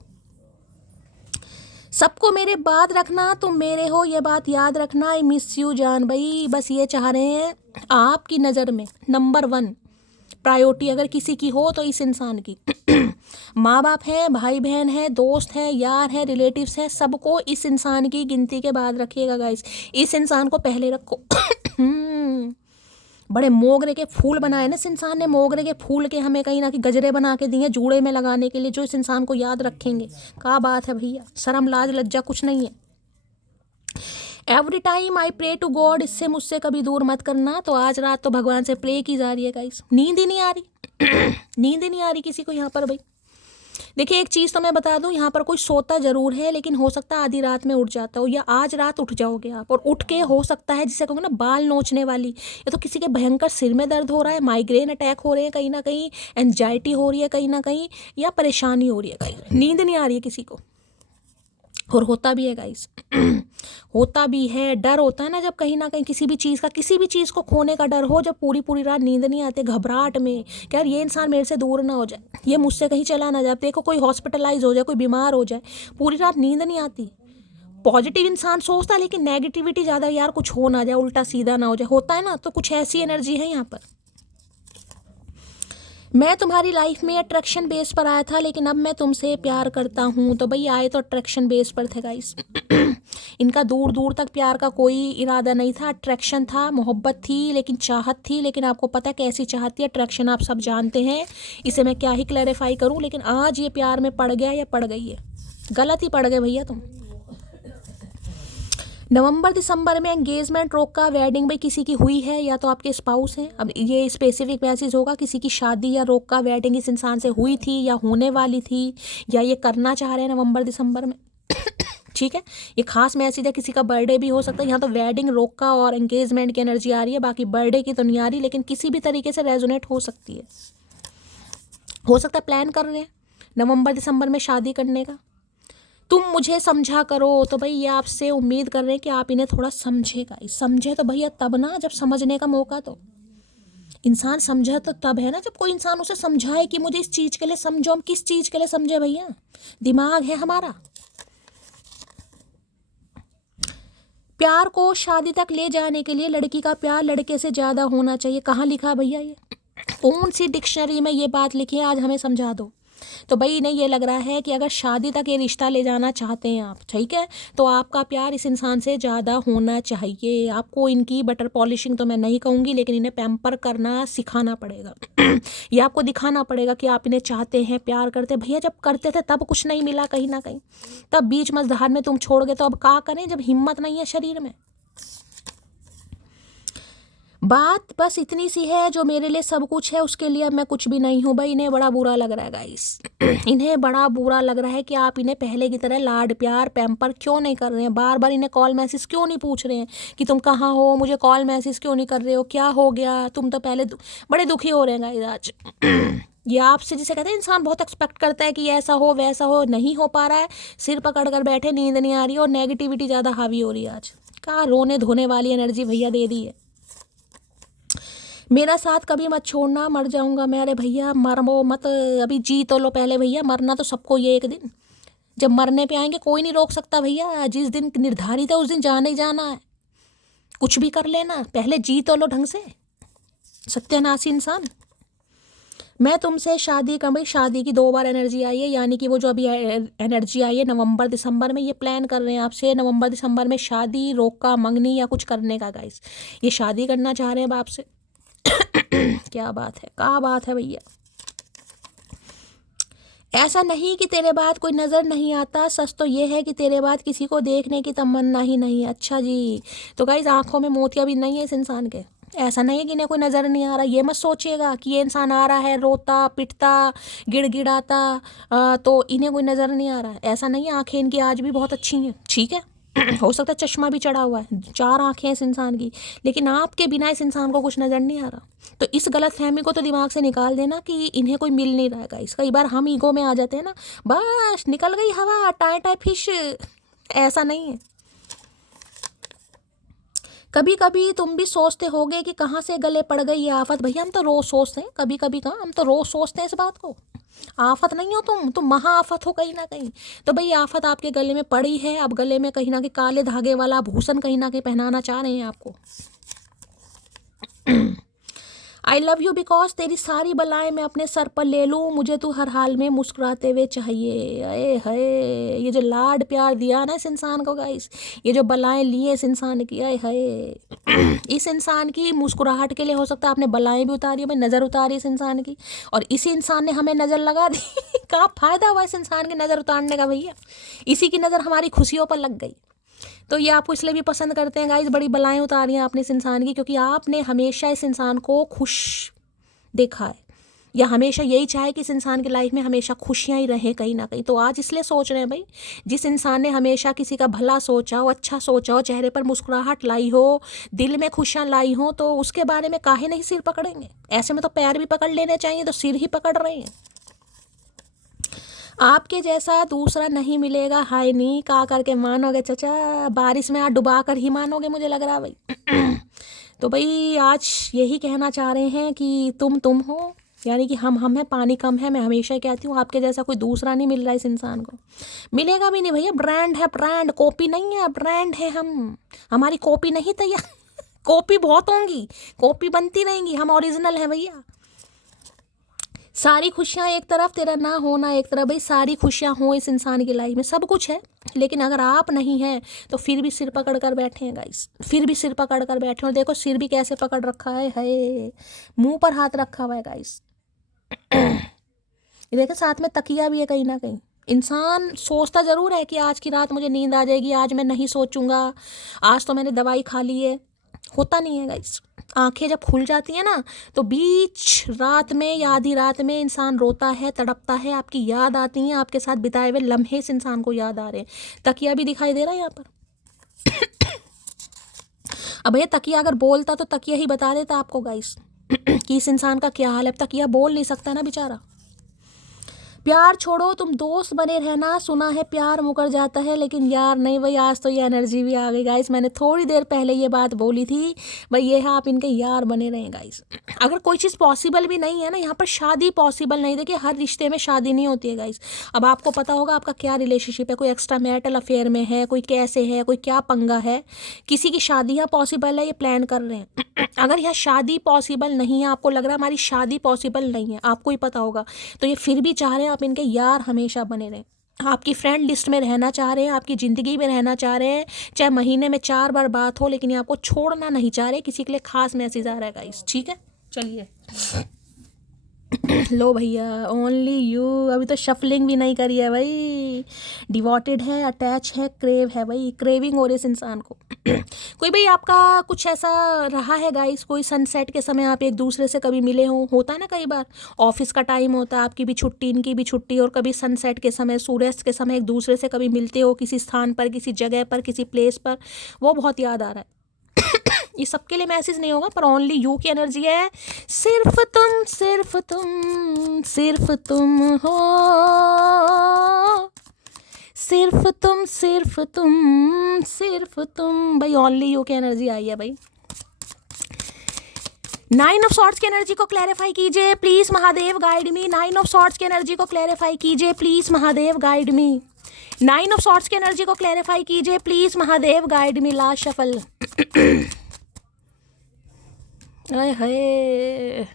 सबको मेरे बात रखना, तुम मेरे हो ये बात याद रखना, आई मिस यू जान। भाई बस ये चाह रहे हैं आपकी नज़र में नंबर 1 प्रायोरिटी अगर किसी की हो तो इस इंसान की। माँ बाप है, भाई बहन है, दोस्त है, यार है, रिलेटिव्स है, सबको इस इंसान की गिनती के बाद रखिएगा गाइस। इस इंसान को पहले रखो। बड़े मोगरे के फूल बनाए ना इस इंसान ने, मोगरे के फूल के हमें कहीं ना कहीं गजरे बना के दिए जूड़े में लगाने के लिए, जो इस इंसान को याद रखेंगे। क्या बात है भैया, शर्म लाज लज्जा कुछ नहीं है। Every time I pray to God, इससे मुझसे कभी दूर मत करना। तो आज रात तो भगवान से प्रे की जा रही है गाइस। नींद ही नहीं आ रही। नींद ही नहीं आ रही किसी को यहाँ पर भाई। देखिए एक चीज़ तो मैं बता दूं, यहाँ पर कोई सोता जरूर है, लेकिन हो सकता है आधी रात में उठ जाता हो, या आज रात उठ जाओगे आप, और उठ के हो सकता है जिसे कहूँगा ना बाल नोचने वाली, या तो किसी के भयंकर सिर में दर्द हो रहा है, माइग्रेन अटैक हो रहे हैं कहीं ना कहीं, एंजाइटी हो रही है कहीं ना कहीं, या परेशानी हो रही है कहीं, नींद नहीं आ रही है किसी को। और होता भी है गाइस। होता भी है, डर होता है ना जब कहीं ना कहीं किसी भी चीज़ का, किसी भी चीज़ को खोने का डर हो, जब पूरी पूरी रात नींद नहीं आती, घबराहट में कि यार ये इंसान मेरे से दूर ना हो जाए, ये मुझसे कहीं चला ना जाए, देखो कोई हॉस्पिटलाइज हो जाए, कोई बीमार हो जाए, पूरी रात नींद नहीं आती। पॉजिटिव इंसान सोचता है लेकिन नेगेटिविटी ज़्यादा, यार कुछ हो ना जाए, उल्टा सीधा ना हो जाए, होता है ना। तो कुछ ऐसी एनर्जी है यहाँ पर। मैं तुम्हारी लाइफ में अट्रैक्शन बेस पर आया था, लेकिन अब मैं तुमसे प्यार करता हूँ। तो भाई आए तो अट्रैक्शन बेस पर थे गाइस। इनका दूर दूर तक प्यार का कोई इरादा नहीं था, अट्रैक्शन था, मोहब्बत थी, लेकिन चाहत थी। लेकिन आपको पता है कैसी चाहत थी, अट्रैक्शन आप सब जानते हैं, इसे मैं क्या ही क्लैरिफाई करूँ। लेकिन आज ये प्यार में पड़ गया या पड़ गई है, गलत ही पड़ गए भैया तुम। नवंबर दिसंबर में एंगेजमेंट रोका, वेडिंग भाई किसी की हुई है या तो आपके स्पाउस हैं। अब ये स्पेसिफिक मैसेज होगा, किसी की शादी या रोका वेडिंग इस इंसान से हुई थी या होने वाली थी, या ये करना चाह रहे हैं नवंबर दिसंबर में। ठीक है, ये खास मैसेज है, किसी का बर्थडे भी हो सकता है। यहाँ तो वेडिंग रोका और एंगेजमेंट की एनर्जी आ रही है, बाकी बर्थडे की तो नहीं आ रही, लेकिन किसी भी तरीके से रेजोनेट हो सकती है। हो सकता है प्लान कर रहे हैं नवंबर दिसंबर में शादी करने का। तुम मुझे समझा करो, तो भाई ये आपसे उम्मीद कर रहे हैं कि आप इन्हें थोड़ा समझेगा। समझे तो भैया तब ना जब समझने का मौका। तो इंसान समझा तो तब है ना जब कोई इंसान उसे समझाए कि मुझे इस चीज के लिए समझो। हम किस चीज के लिए समझे भैया? दिमाग है हमारा। प्यार को शादी तक ले जाने के लिए लड़की का प्यार लड़के से ज्यादा होना चाहिए। कहाँ लिखा है भैया? ये कौन सी डिक्शनरी में ये बात लिखी है? आज हमें समझा दो। तो भाई इन्हें ये लग रहा है कि अगर शादी तक ये रिश्ता ले जाना चाहते हैं आप, ठीक है, तो आपका प्यार इस इंसान से ज़्यादा होना चाहिए। आपको इनकी बटर पॉलिशिंग तो मैं नहीं कहूँगी, लेकिन इन्हें पैम्पर करना सिखाना पड़ेगा। ये आपको दिखाना पड़ेगा कि आप इन्हें चाहते हैं, प्यार करते हैं। भैया जब करते थे तब कुछ नहीं मिला कहीं ना कहीं, तब बीच मझधार में तुम छोड़ गए, तो अब क्या करें जब हिम्मत नहीं है शरीर में? बात बस इतनी सी है, जो मेरे लिए सब कुछ है उसके लिए अब मैं कुछ भी नहीं हूँ। भाई इन्हें बड़ा बुरा लग रहा है गाइस। इन्हें बड़ा बुरा लग रहा है कि आप इन्हें पहले की तरह लाड प्यार पैम्पर क्यों नहीं कर रहे हैं। बार बार इन्हें कॉल मैसेज क्यों नहीं पूछ रहे हैं कि तुम कहाँ हो, मुझे कॉल मैसेज क्यों नहीं कर रहे हो, क्या हो गया? तुम तो पहले बड़े दुखी हो रहे हैं गाइस आज। ये आपसे जिसे कहते हैं इंसान बहुत एक्सपेक्ट करता है कि ऐसा हो वैसा हो, नहीं हो पा रहा है, सिर पकड़ कर बैठे, नींद नहीं आ रही है और नेगेटिविटी ज़्यादा हावी हो रही है। आज कहाँ रोने धोने वाली एनर्जी भैया दे दी है। मेरा साथ कभी मत छोड़ना, मर जाऊंगा मैं। अरे भैया मरो मत, अभी जी तो लो पहले भैया। मरना तो सबको ये एक दिन, जब मरने पे आएंगे कोई नहीं रोक सकता भैया। जिस दिन निर्धारित है उस दिन जाना ही जाना है। कुछ भी कर लेना, पहले जी तो लो ढंग से, सत्यानाशी इंसान। मैं तुमसे शादी का, भाई शादी की 2 बार एनर्जी आई है, यानी कि वो जो अभी एनर्जी आई है नवंबर दिसंबर में, ये प्लान कर रहे हैं आपसे नवंबर दिसंबर में शादी, रोका मंगनी या कुछ करने का गाइस। ये शादी करना चाह रहे हैं अब आपसे। क्या बात है, क्या बात है भैया। ऐसा नहीं कि तेरे बाद कोई नज़र नहीं आता, सच तो ये है कि तेरे बाद किसी को देखने की तमन्ना ही नहीं है। अच्छा जी, तो गाइस आंखों में मोतिया भी नहीं है इस इंसान के। ऐसा नहीं है कि इन्हें कोई नज़र नहीं आ रहा। ये मत सोचिएगा कि ये इंसान आ रहा है रोता पिटता गिड़गिड़ाता, तो इन्हें कोई नज़र नहीं आ रहा है। ऐसा नहीं है, आंखें इनकी आज भी बहुत अच्छी हैं, ठीक है। हो सकता है चश्मा भी चढ़ा हुआ है, 4 आंखें इस इंसान की, लेकिन आपके बिना इस इंसान को कुछ नज़र नहीं आ रहा। तो इस गलत फहमी को तो दिमाग से निकाल देना कि इन्हें कोई मिल नहीं रहा है। कई बार हम ईगो में आ जाते हैं ना, बस निकल गई हवा, टाई टाई फिश। ऐसा नहीं है। कभी कभी तुम भी सोचते होगे कि कहाँ से गले पड़ गई ये आफत। भैया हम तो रोज सोचते हैं, कभी कभी कहाँ, हम तो रोज सोचते हैं इस बात को। आफत नहीं हो तुम महा आफत हो कहीं ना कहीं। तो भाई आफत आपके गले में पड़ी है, अब गले में कहीं ना कहीं काले धागे वाला आभूषण कहीं ना कहीं पहनाना चाह रहे हैं आपको। आई लव यू बिकॉज तेरी सारी बलाएं मैं अपने सर पर ले लूँ, मुझे तू हर हाल में मुस्कुराते हुए चाहिए। अरे है, ये जो लाड प्यार दिया ना इस इंसान को गाइस, ये जो बलाएं ली है इस इंसान की, अरे है। इस इंसान की मुस्कुराहट के लिए हो सकता है आपने बलाएं भी उतारी है, नज़र उतारी इस इंसान की, और इसी इंसान ने हमें नज़र लगा दी। क्या फ़ायदा हुआ इस इंसान की नज़र उतारने का भैया? इसी की नज़र हमारी खुशियों पर लग गई। तो ये आपको इसलिए भी पसंद करते हैं गाइस, बड़ी बलाएं उतारी हैं आपने इस इंसान की, क्योंकि आपने हमेशा इस इंसान को खुश देखा है, या हमेशा यही चाहे कि इस इंसान की लाइफ में हमेशा खुशियाँ ही रहें कहीं ना कहीं। तो आज इसलिए सोच रहे हैं भाई, जिस इंसान ने हमेशा किसी का भला सोचा हो, अच्छा सोचा हो, चेहरे पर मुस्कुराहट लाई हो, दिल में खुशियाँ लाई हो, तो उसके बारे में काहे नहीं सिर पकड़ेंगे? ऐसे में तो पैर भी पकड़ लेने चाहिए, तो सिर ही पकड़ रहे हैं। आपके जैसा दूसरा नहीं मिलेगा। हाय नी का करके मानोगे चाचा, बारिश में आज डुबा कर ही मानोगे, मुझे लग रहा है भाई। तो भाई आज यही कहना चाह रहे हैं कि तुम हो, यानी कि हम हैं, पानी कम है। मैं हमेशा कहती हूँ आपके जैसा कोई दूसरा नहीं मिल रहा है इस इंसान को, मिलेगा भी नहीं भैया। ब्रांड है, ब्रांड, कॉपी नहीं है, ब्रांड है हम। हमारी कॉपी नहीं तैयार। कॉपी बहुत होंगी, कॉपी बनती रहेंगी, हम ओरिजिनल हैं भैया। सारी खुशियाँ एक तरफ, तेरा ना होना एक तरफ। भाई सारी खुशियाँ हों इस इंसान की लाइफ में, सब कुछ है, लेकिन अगर आप नहीं हैं तो फिर भी सिर पकड़ कर बैठे हैं गाइस, फिर भी सिर पकड़ कर बैठे। और देखो सिर भी कैसे पकड़ रखा है, मुंह पर हाथ रखा हुआ है गाइस। ये देखो साथ में तकिया भी है कहीं ना कहीं। इंसान सोचता ज़रूर है कि आज की रात मुझे नींद आ जाएगी, आज मैं नहीं सोचूंगा, आज तो मैंने दवाई खा ली है। होता नहीं है गाइस। आंखें जब खुल जाती है ना, तो बीच रात में या आधी रात में इंसान रोता है, तड़पता है, आपकी याद आती है, आपके साथ बिताए हुए लम्हे इस इंसान को याद आ रहे हैं। तकिया भी दिखाई दे रहा है यहाँ पर। अब भैया तकिया अगर बोलता तो तकिया ही बता देता आपको गाइस कि इस इंसान का क्या हाल है। तकिया बोल नहीं सकता ना बेचारा। प्यार छोड़ो, तुम दोस्त बने रहना। सुना है प्यार मुकर जाता है लेकिन यार नहीं भाई, आज तो ये एनर्जी भी आ गई गाइस। मैंने थोड़ी देर पहले ये बात बोली थी भाई, ये है आप इनके यार बने रहें गाइस। अगर कोई चीज़ पॉसिबल भी नहीं है ना, यहाँ पर शादी पॉसिबल नहीं। देखिए हर रिश्ते में शादी नहीं होती है गाइस। अब आपको पता होगा आपका क्या रिलेशनशिप है, कोई एक्स्ट्रा मैरिटल अफेयर में है, कोई कैसे है, कोई क्या पंगा है। किसी की शादी यहाँ पॉसिबल है, ये प्लान कर रहे हैं। अगर यहाँ शादी पॉसिबल नहीं है, आपको लग रहा है हमारी शादी पॉसिबल नहीं है, आपको ही पता होगा, तो ये फिर भी चाह रहे हैं आप इनके यार हमेशा बने रहें। आपकी फ्रेंड लिस्ट में रहना चाह रहे हैं, आपकी ज़िंदगी में रहना चाह रहे हैं, चाहे महीने में 4 बार बात हो, लेकिन ये आपको छोड़ना नहीं चाह रहे। किसी के लिए खास मैसेज आ रहा है गाइस, ठीक है। चलिए लो भैया, ओनली यू। अभी तो शफलिंग भी नहीं करी है भाई। डिवोटेड है, अटैच है, क्रेव है भाई, क्रेविंग हो रही है इस इंसान को। कोई भाई आपका कुछ ऐसा रहा है गाइस, कोई सनसेट के समय आप एक दूसरे से कभी मिले हो, होता है ना कई बार ऑफिस का टाइम होता है, आपकी भी छुट्टी इनकी भी छुट्टी, और कभी सनसेट के समय, सूर्यास्त के समय एक दूसरे से कभी मिलते हो किसी स्थान पर, किसी जगह पर, किसी प्लेस पर, वो बहुत याद आ रहा है। ये सबके लिए मैसेज नहीं होगा पर ओनली यू की एनर्जी है। सिर्फ तुम, सिर्फ तुम, सिर्फ तुम हो, सिर्फ तुम, सिर्फ तुम, सिर्फ तुम भाई, ओनली यू की एनर्जी आई है भाई। 9 ऑफ सॉर्ड्स की एनर्जी को क्लैरिफाई कीजिए please Mahadev, guide me. 9 of swords की एनर्जी को क्लैरिफाई कीजिए please Mahadev, guide me. 9 of swords की एनर्जी को क्लैरिफाई कीजिए please Mahadev, guide me. Last shuffle. Hi,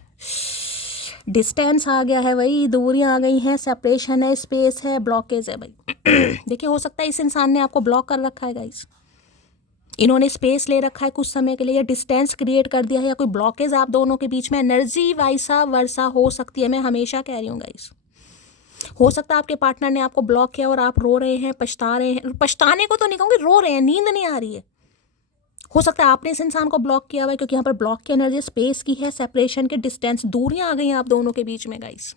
distance आ गया है भाई, दूरियां आ गई हैं, सेपरेशन है, स्पेस है, ब्लॉकेज है भाई। देखिए हो सकता है इस इंसान ने आपको ब्लॉक कर रखा है गाइस, इन्होंने स्पेस ले रखा है कुछ समय के लिए, या डिस्टेंस क्रिएट कर दिया है, या कोई ब्लॉकेज आप दोनों के बीच में, एनर्जी वैसा वर्षा हो सकती है। मैं हमेशा कह रही हूँ गाइस, हो सकता है आपके पार्टनर ने आपको ब्लॉक किया और आप रो रहे हैं, पछता रहे हैं। पछताने को तो नहीं कहूँगी, रो रहे हैं, नींद नहीं आ रही है। हो सकता है आपने इस इंसान को ब्लॉक किया हुआ है, क्योंकि यहाँ पर ब्लॉक की एनर्जी स्पेस की है, सेपरेशन के, डिस्टेंस, दूरियां आ गई हैं आप दोनों के बीच में गाइस।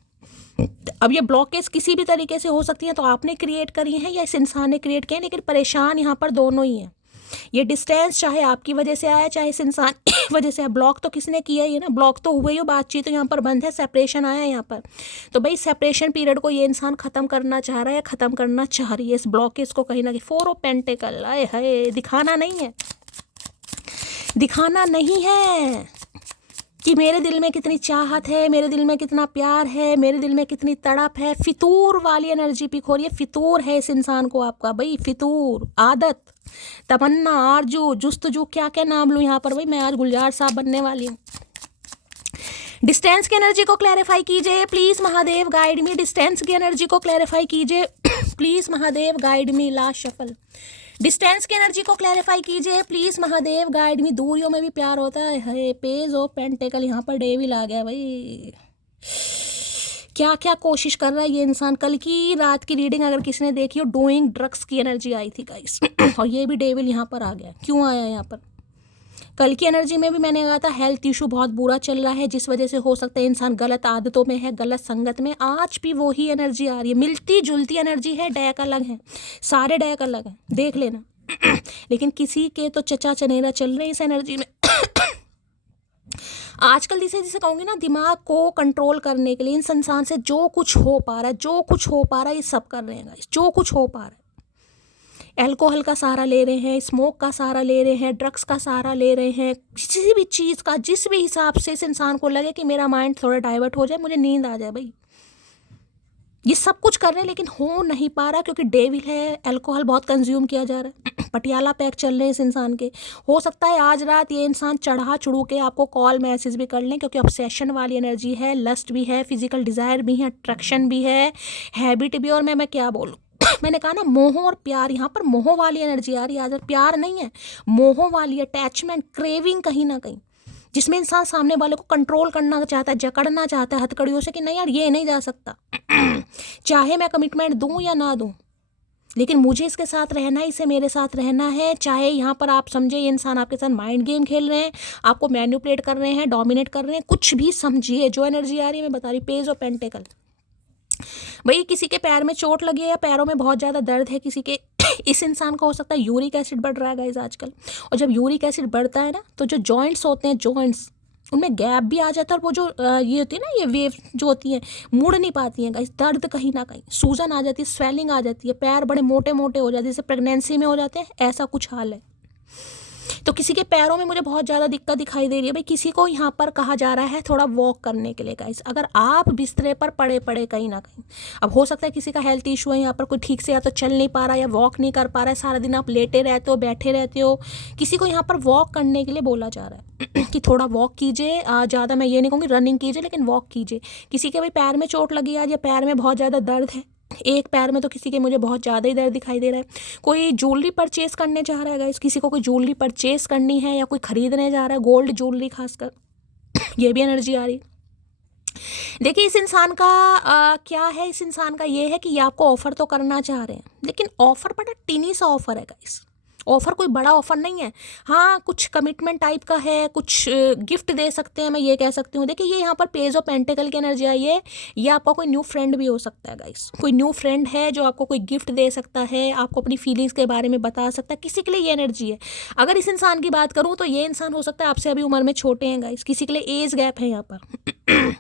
अब ये ब्लॉकेज किसी भी तरीके से हो सकती है, तो आपने क्रिएट करी है या इस इंसान ने क्रिएट किया है, लेकिन परेशान यहाँ पर दोनों ही हैं। ये डिस्टेंस चाहे आपकी वजह से आया, चाहे इस इंसान की वजह से, ब्लॉक तो किसने किया ही है ना, ब्लॉक तो हुए ही, बातचीत तो यहाँ पर बंद है, सेपरेशन आया है यहाँ पर। तो भाई सेपरेशन पीरियड को ये इंसान ख़त्म करना चाह रहा है, ख़त्म करना चाह रही है इस ब्लॉकेज को कहीं ना कहीं। 4 ऑफ पेंटिकल, आए हाय, दिखाना नहीं है, दिखाना नहीं है कि मेरे दिल में कितनी चाहत है, मेरे दिल में कितना प्यार है, मेरे दिल में कितनी तड़प है। फितूर वाली एनर्जी पिक हो रही है, फितूर है इस इंसान को आपका भाई, फितूर, आदत, तमन्ना, आरजू, जुस्तजू, क्या क्या नाम लूँ यहाँ पर भाई, मैं आज गुलजार साहब बनने वाली हूँ। डिस्टेंस की एनर्जी को क्लैरिफाई कीजिए please Mahadev, guide me. Distance की एनर्जी को क्लैरिफाई कीजिए please Mahadev, guide me. Last shuffle. Distance की एनर्जी को क्लैरिफाई कीजिए प्लीज महादेव, गाइड मी। दूरियों में भी प्यार होता है। पेज ऑफ पेंटिकल, यहाँ पर डेविल आ गया भाई। क्या क्या कोशिश कर रहा है ये इंसान। कल की रात की रीडिंग अगर किसी ने देखी हो, डूइंग ड्रग्स की एनर्जी आई थी गाइस। और ये भी डेविल यहाँ पर आ गया। क्यों आया यहाँ पर? कल की एनर्जी में भी मैंने कहा था हेल्थ इशू बहुत बुरा चल रहा है, जिस वजह से हो सकता है इंसान गलत आदतों में है, गलत संगत में। आज भी वही एनर्जी आ रही है, मिलती जुलती एनर्जी है, डेक अलग है, सारे डेक अलग हैं, देख लेना। लेकिन किसी के तो चचा चनेरा चल रहे हैं इस एनर्जी में। आजकल जिसे कहूँगी ना, दिमाग को कंट्रोल करने के लिए इस इंसान से जो कुछ हो पा रहा है, जो कुछ हो पा रहा है, ये सब कर रहे हैं गाइस, जो कुछ हो पा रहा है। अल्कोहल का सहारा ले रहे हैं, स्मोक का सहारा ले रहे हैं, ड्रग्स का सहारा ले रहे हैं, किसी भी चीज़ का, जिस भी हिसाब से इस इंसान को लगे कि मेरा माइंड थोड़ा डाइवर्ट हो जाए, मुझे नींद आ जाए भाई, ये सब कुछ कर रहे हैं, लेकिन हो नहीं पा रहा क्योंकि डेविल है। अल्कोहल बहुत कंज्यूम किया जा रहा है, पटियाला पैक चल रहे हैं इस इंसान के। हो सकता है आज रात ये इंसान चढ़ा चढ़ू के आपको कॉल मैसेज भी कर लें, क्योंकि ऑब्सेशन वाली एनर्जी है, लस्ट भी है, फिजिकल डिज़ायर भी है, अट्रैक्शन भी है, हैबिट भी। और मैं क्या बोलूँ, मैंने कहा ना, मोह और प्यार, यहाँ पर मोह वाली एनर्जी आ रही है आज। प्यार नहीं है, मोह वाली अटैचमेंट, क्रेविंग कहीं ना कहीं, जिसमें इंसान सामने वाले को कंट्रोल करना चाहता है, जकड़ना चाहता है हथकड़ियों से कि नहीं यार ये नहीं जा सकता, चाहे मैं कमिटमेंट दूं या ना दूं, लेकिन मुझे इसके साथ रहना है, इसे मेरे साथ रहना है। चाहे यहाँ पर आप समझे ये इंसान आपके साथ माइंड गेम खेल रहे हैं, आपको मैनिपुलेट कर रहे हैं, डोमिनेट कर रहे हैं, कुछ भी समझिए। जो एनर्जी आ रही है मैं बता रही, पेज ऑफ पेंटिकल। भाई किसी के पैर में चोट लगी है या पैरों में बहुत ज़्यादा दर्द है किसी के, इस इंसान का हो सकता है यूरिक एसिड बढ़ रहा है गाइस आजकल। और जब यूरिक एसिड बढ़ता है ना, तो जो जॉइंट्स होते हैं, जॉइंट्स, उनमें गैप भी आ जाता है, और वो जो ये होती है ना, ये वेव जो होती है मुड़ नहीं पाती हैं गाइस, दर्द कहीं ना कहीं, सूजन आ जाती है, स्वेलिंग आ जाती है, पैर बड़े मोटे मोटे हो जाते हैं, जैसे प्रेगनेंसी में हो जाते हैं, ऐसा कुछ हाल है। तो किसी के पैरों में मुझे बहुत ज़्यादा दिक्कत दिखाई दे रही है भाई, किसी को यहाँ पर कहा जा रहा है थोड़ा वॉक करने के लिए गाइस। अगर आप बिस्तरे पर पड़े पड़े कहीं ना कहीं, अब हो सकता है किसी का हेल्थ इशू है यहाँ पर, कोई ठीक से या तो चल नहीं पा रहा या वॉक नहीं कर पा रहा है, सारा दिन आप लेटे रहते हो, बैठे रहते हो, किसी को यहाँ पर वॉक करने के लिए बोला जा रहा है कि थोड़ा वॉक कीजिए, ज़्यादा मैं ये नहीं कहूँगी रनिंग कीजिए, लेकिन वॉक कीजिए। किसी के भाई पैर में चोट लगी आज, या पैर में बहुत ज़्यादा दर्द है, एक पैर में तो किसी के मुझे बहुत ज़्यादा ही दर्द दिखाई दे रहा है। कोई ज्वेलरी परचेस करने जा रहा है गाइस, किसी को कोई ज्वेलरी परचेस करनी है या कोई खरीदने जा रहा है, गोल्ड ज्वेलरी खासकर, ये भी एनर्जी आ रही है। देखिए इस इंसान का क्या है, इस इंसान का ये है कि ये आपको ऑफर तो करना चाह रहे हैं, लेकिन ऑफर बड़ा टीनी सा ऑफर है गाइस, ऑफर कोई बड़ा ऑफर नहीं है। हाँ कुछ कमिटमेंट टाइप का है, कुछ गिफ्ट दे सकते हैं, मैं ये कह सकती हूँ। देखिए ये यहाँ पर पेज ऑफ पेंटिकल की एनर्जी आई है, ये आपका कोई न्यू फ्रेंड भी हो सकता है गाइस, कोई न्यू फ्रेंड है जो आपको कोई गिफ्ट दे सकता है, आपको अपनी फीलिंग्स के बारे में बता सकता है, किसी के लिए ये एनर्जी है। अगर इस इंसान की बात करूँ तो ये इंसान हो सकता है आपसे अभी उम्र में छोटे हैं गाइस, किसी के लिए एज गैप है यहाँ पर।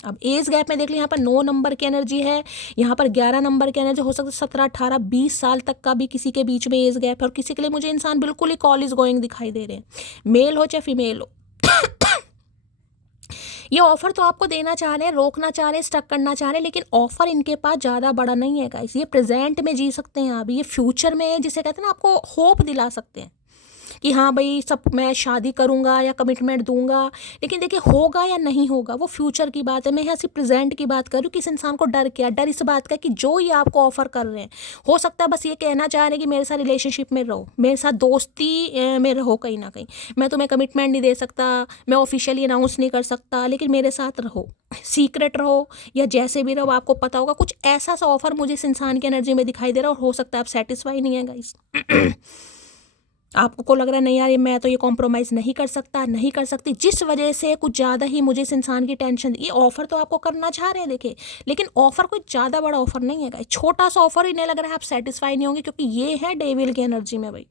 अब एज गैप में देख ली, यहाँ पर 9 नंबर की एनर्जी है, यहाँ पर 11 नंबर की एनर्जी, हो सकता है 17 18 20 साल तक का भी किसी के बीच में एज गैप है, और किसी के लिए मुझे इंसान बिल्कुल ही कॉल इज गोइंग दिखाई दे रहे हैं, मेल हो चाहे फीमेल हो। ये ऑफर तो आपको देना चाह रहे हैं, रोकना चाह रहे हैं, स्टक करना चाह रहे हैं, लेकिन ऑफर इनके पास ज़्यादा बड़ा नहीं है गाइस। ये प्रेजेंट में जी सकते हैं आप, ये फ्यूचर में जिसे कहते हैं ना, आपको होप दिला सकते हैं कि हाँ भाई सब मैं शादी करूँगा या कमिटमेंट दूंगा, लेकिन देखिए होगा या नहीं होगा वो फ्यूचर की बात है। मैं यहाँ सिर्फ प्रेजेंट की बात कर रही हूँ कि इस इंसान को डर क्या, डर इस बात का कि जो ये आपको ऑफर कर रहे हैं, हो सकता है बस ये कहना चाह रहे हैं कि मेरे साथ रिलेशनशिप में रहो, मेरे साथ दोस्ती में रहो, कहीं ना कहीं मैं तुम्हें कमिटमेंट नहीं दे सकता, मैं ऑफिशियली अनाउंस नहीं कर सकता, लेकिन मेरे साथ रहो, सीक्रेट रहो, या जैसे भी रहो आपको पता होगा। कुछ ऐसा सा ऑफर मुझे इस इंसान की एनर्जी में दिखाई दे रहा है, और हो सकता है आप सेटिस्फाई नहीं है गाइस। आपको लग रहा है नहीं यार मैं तो ये कॉम्प्रोमाइज़ नहीं कर सकता, नहीं कर सकती, जिस वजह से कुछ ज़्यादा ही मुझे इस इंसान की टेंशन। ये ऑफ़र तो आपको करना चाह रहे हैं देखिए, लेकिन ऑफ़र कोई ज़्यादा बड़ा ऑफ़र नहीं है गाइस, छोटा सा ऑफ़र, इन्हें लग रहा है आप सेटिस्फाई नहीं होंगे, क्योंकि ये है डेविल की एनर्जी में भाई।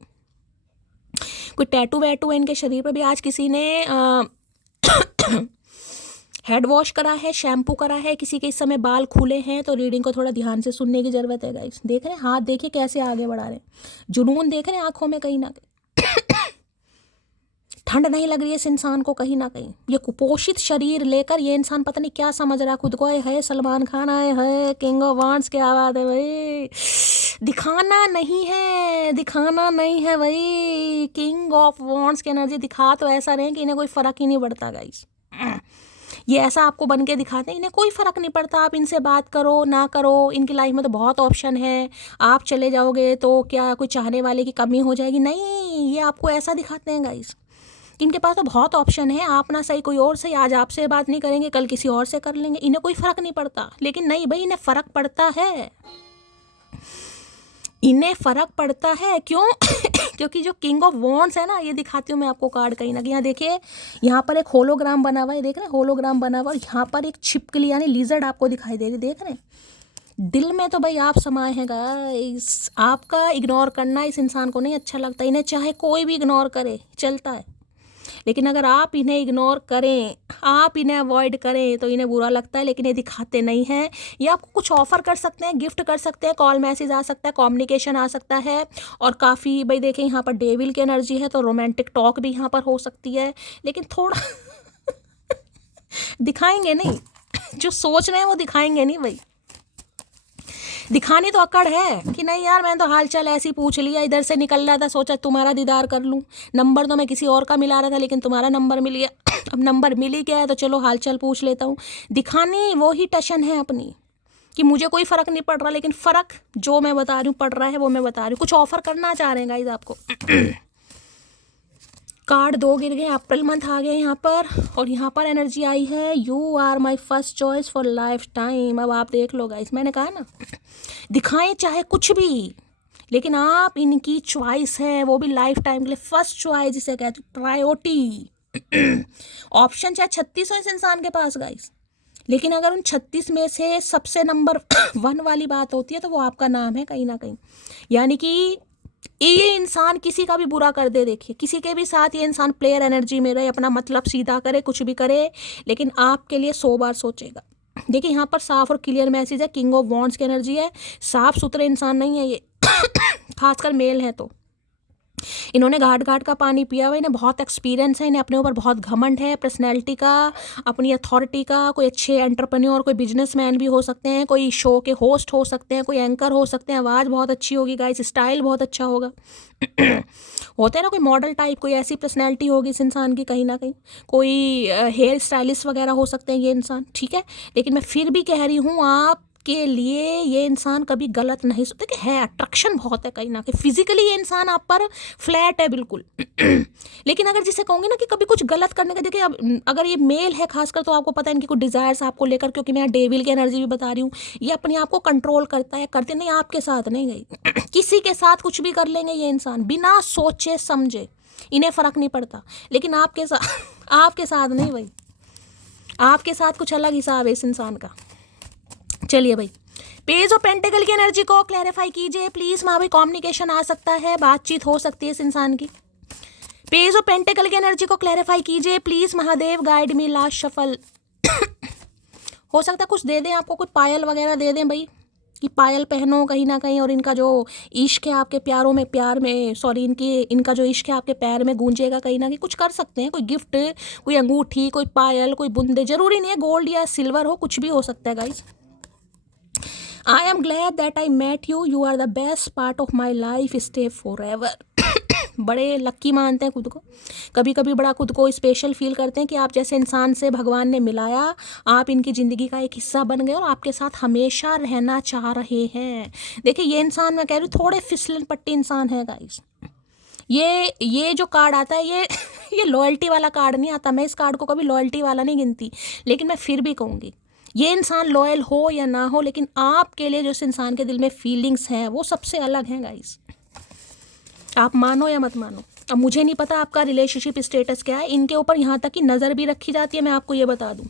कोई टैटू वैटू है इनके शरीर पर भी। आज किसी ने हेड वॉश करा है, शैम्पू करा है, किसी के इस समय बाल खुले हैं, तो रीडिंग को थोड़ा ध्यान से सुनने की ज़रूरत है गाइस। देख रहे हैं हाथ, देखिए कैसे आगे बढ़ा रहे हैं, जुनून देख रहे हैं आंखों में, कहीं ना कहीं ठंड नहीं लग रही है इस इंसान को, कहीं ना कहीं ये कुपोषित शरीर लेकर ये इंसान पता नहीं क्या समझ रहा खुद को है सलमान खान आए है, किंग ऑफ वांड्स, क्या बात है भाई, दिखाना नहीं है, दिखाना नहीं है भाई, किंग ऑफ वांड्स की एनर्जी दिखा तो ऐसा रहे कि इन्हें कोई फ़र्क ही नहीं पड़ता गाइस। ये ऐसा आपको बन के दिखाते हैं, इन्हें कोई फ़र्क नहीं पड़ता, आप इनसे बात करो ना करो, इनकी लाइफ में तो बहुत ऑप्शन है, आप चले जाओगे तो क्या कोई चाहने वाले की कमी हो जाएगी, नहीं, ये आपको ऐसा दिखाते हैं गाइस, इनके पास तो बहुत ऑप्शन है, आप ना सही कोई और सही, आज आपसे बात नहीं करेंगे कल किसी और से कर लेंगे, इन्हें कोई फ़र्क नहीं पड़ता। लेकिन नहीं भाई, इन्हें फ़र्क पड़ता है, इन्हें फ़र्क पड़ता है, क्यों? क्योंकि जो किंग ऑफ वॉन्ड्स है ना, ये दिखाती हूँ मैं आपको कार्ड कहीं ना कहीं, यहाँ देखिए, यहाँ पर एक होलोग्राम बना हुआ है, देख रहे हैं होलोग्राम बना हुआ, और यहाँ पर एक छिपकली यानी लिजर्ड आपको दिखाई दे रही, देख रहे हैं। दिल में तो भाई आप समाये हैं गाइस, आपका इग्नोर करना इस इंसान को नहीं अच्छा लगता, इन्हें चाहे कोई भी इग्नोर करे चलता है, लेकिन अगर आप इन्हें इग्नोर करें, आप इन्हें अवॉइड करें तो इन्हें बुरा लगता है, लेकिन ये दिखाते नहीं हैं। ये आपको कुछ ऑफ़र कर सकते हैं, गिफ्ट कर सकते हैं, कॉल मैसेज आ सकता है, कम्युनिकेशन आ सकता है, और काफ़ी भाई देखें यहाँ पर डेविल की एनर्जी है, तो रोमांटिक टॉक भी यहाँ पर हो सकती है, लेकिन थोड़ा दिखाएंगे नहीं, जो सोच रहे हैं वो दिखाएंगे नहीं भाई। दिखानी तो अकड़ है कि नहीं यार मैंने तो हाल चाल ऐसे ही पूछ लिया, इधर से निकल रहा था, सोचा तुम्हारा दीदार कर लूँ, नंबर तो मैं किसी और का मिला रहा था लेकिन तुम्हारा नंबर मिल गया, अब नंबर मिल ही गया है तो चलो हाल चाल पूछ लेता हूँ। दिखानी वो ही टशन है अपनी कि मुझे कोई फ़र्क नहीं पड़ रहा, लेकिन फ़र्क जो मैं बता रही हूँ पड़ रहा है, वो मैं बता रही हूँ। कुछ ऑफ़र करना चाह रहे हैं गाइस आपको। कार्ड 2 गिर गए, अप्रैल मंथ आ गया यहाँ पर, और यहाँ पर एनर्जी आई है you are my first choice for lifetime. अब आप देख लो गाइस, मैंने कहा ना दिखाएं चाहे कुछ भी, लेकिन आप इनकी चॉइस है, वो भी लाइफ टाइम के लिए फर्स्ट चॉइस जिसे कहते हैं, प्रायोरिटी। ऑप्शन चाहे 36 हो इस इंसान के पास गाइस, लेकिन अगर उन 36 में से सबसे नंबर 1 वाली बात होती है तो वो आपका नाम है कहीं ना कहीं, यानी कि ये इंसान किसी का भी बुरा कर दे, देखिए किसी के भी साथ ये इंसान प्लेयर एनर्जी में रहे, अपना मतलब सीधा करे, कुछ भी करे, लेकिन आपके लिए 100 बार सोचेगा। देखिए यहाँ पर साफ और क्लियर मैसेज है, किंग ऑफ वॉन्ड्स की एनर्जी है, साफ सुथरे इंसान नहीं है ये खासकर मेल है तो। इन्होंने घाट घाट का पानी पिया हुआ, इन्हें बहुत एक्सपीरियंस है, इन्हें अपने ऊपर बहुत घमंड है, पर्सनैलिटी का, अपनी अथॉरिटी का। कोई अच्छे एंटरप्रेन्योर, कोई बिजनेसमैन भी हो सकते हैं, कोई शो के होस्ट हो सकते हैं, कोई एंकर हो सकते हैं, आवाज़ बहुत अच्छी होगी गाइस, स्टाइल बहुत अच्छा होगा होते हैं ना, कोई मॉडल टाइप, कोई ऐसी पर्सनैलिटी होगी इस इंसान की कहीं ना कहीं, कोई हेयर स्टाइलिस्ट वगैरह हो सकते हैं ये इंसान, ठीक है। लेकिन मैं फिर भी कह रही हूँ आप के लिए ये इंसान कभी गलत नहीं सोचते, कि है अट्रैक्शन बहुत है कहीं ना कहीं, फिजिकली ये इंसान आप पर फ्लैट है बिल्कुल लेकिन अगर जिसे कहूँगी ना कि कभी कुछ गलत करने का, देखिए अब अगर ये मेल है खासकर तो आपको पता है इनकी कुछ डिज़ायर्स आपको लेकर, क्योंकि मैं डेविल की एनर्जी भी बता रही हूँ, ये अपने आप को कंट्रोल करता है, करते नहीं, आपके साथ नहीं गई किसी के साथ कुछ भी कर लेंगे ये इंसान बिना सोचे समझे, इन्हें फ़र्क नहीं पड़ता। लेकिन आपके साथ आपके साथ नहीं भाई, आपके साथ कुछ अलग हिसाब है इस इंसान का। चलिए भाई, पेज ऑफ पेंटिकल की एनर्जी को क्लैरिफाई कीजिए प्लीज। वहाँ भाई कम्युनिकेशन आ सकता है, बातचीत हो सकती है इस इंसान की। पेज ऑफ पेंटिकल की एनर्जी को क्लैरिफाई कीजिए please Mahadev, guide me last shuffle हो सकता है कुछ दे दें आपको, कुछ पायल वगैरह दे दें भाई, कि पायल पहनो कहीं ना कहीं, और इनका जो इश्क है आपके प्यारों में, प्यार में सॉरी, इनका जो इश्क है आपके पैर में गूंजेगा कहीं ना कहीं, कुछ कर सकते हैं, कोई गिफ्ट, कोई अंगूठी, कोई पायल, कोई बुंदे, जरूरी नहीं है गोल्ड या सिल्वर हो, कुछ भी हो सकता है guys. I am glad that I met you. You are the best part of my life. Stay forever. बड़े लक्की मानते हैं खुद को, कभी कभी बड़ा खुद को स्पेशल फील करते हैं कि आप जैसे इंसान से भगवान ने मिलाया, आप इनकी ज़िंदगी का एक हिस्सा बन गए और आपके साथ हमेशा रहना चाह रहे हैं। देखिए ये इंसान, मैं कह रही हूँ थोड़े फिसलन पट्टी इंसान है गाइस। ये जो कार्ड आता है ये लॉयल्टी वाला कार्ड नहीं आता, मैं इस कार्ड को कभी लॉयल्टी वाला नहीं गिनती, लेकिन मैं फिर भी कहूँगी ये इंसान लॉयल हो या ना हो, लेकिन आपके लिए जो इस इंसान के दिल में फीलिंग्स हैं वो सबसे अलग हैं गाइस, आप मानो या मत मानो। अब मुझे नहीं पता आपका रिलेशनशिप स्टेटस क्या है, इनके ऊपर यहाँ तक कि नज़र भी रखी जाती है, मैं आपको ये बता दूँ।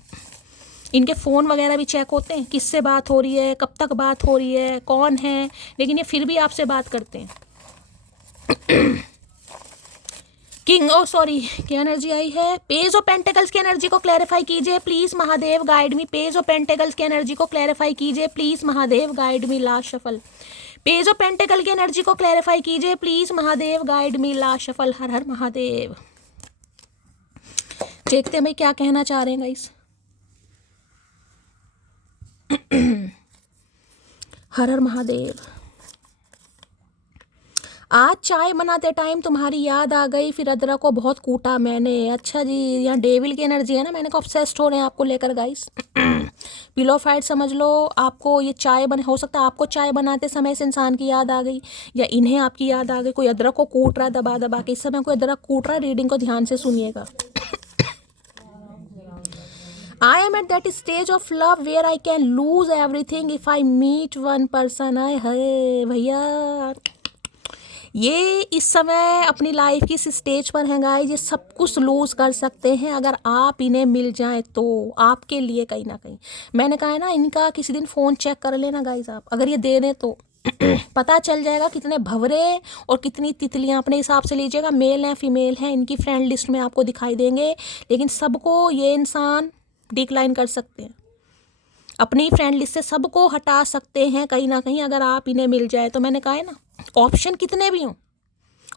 इनके फ़ोन वगैरह भी चेक होते हैं, किससे बात हो रही है, कब तक बात हो रही है, कौन है, लेकिन ये फिर भी आपसे बात करते हैं किंग की एनर्जी आई है। पेज ऑफ पेंटिकल्स की एनर्जी को क्लैरिफाई कीजिए please Mahadev, guide me. Page of pentacles की एनर्जी को क्लैरिफाई कीजिए please Mahadev, guide me last shuffle. Page of pentacle की एनर्जी को क्लैरिफाई कीजिए please Mahadev, guide me last shuffle. हर हर महादेव। देखते हैं भाई क्या कहना चाह रहे हैं गाइस। हर हर महादेव। आज चाय बनाते टाइम तुम्हारी याद आ गई, फिर अदरक को बहुत कूटा मैंने। अच्छा जी, यहाँ डेविल की एनर्जी है ना, मैंने कहा ऑब्सेस्ड हो रहे हैं आपको लेकर गाइस। पिलो फाइट समझ लो, आपको ये चाय हो सकता है आपको चाय बनाते समय इस इंसान की याद आ गई, या इन्हें आपकी याद आ गई। कोई अदरक को कूट रहा है दबा दबा के, इस समय कोई अदरक कूट रहा है। रीडिंग को ध्यान से सुनिएगा। I am at that stage of love where I can lose everything if I meet one person। आए हाय भैया, ये इस समय अपनी लाइफ की इस स्टेज पर हैं गाइस, ये सब कुछ लूज़ कर सकते हैं अगर आप इन्हें मिल जाएं तो आपके लिए कहीं ना कहीं। मैंने कहा है ना, इनका किसी दिन फ़ोन चेक कर लेना गाइस आप, अगर ये दे दें तो पता चल जाएगा कितने भंवरे और कितनी तितलियां, अपने हिसाब से लीजिएगा, मेल हैं फीमेल हैं, इनकी फ्रेंड लिस्ट में आपको दिखाई देंगे, लेकिन सबको ये इंसान डिक्लाइन कर सकते हैं, अपनी फ्रेंड लिस्ट से सबको हटा सकते हैं कहीं ना कहीं अगर आप इन्हें मिल जाए तो। मैंने कहा है ना, ऑप्शन कितने भी हों,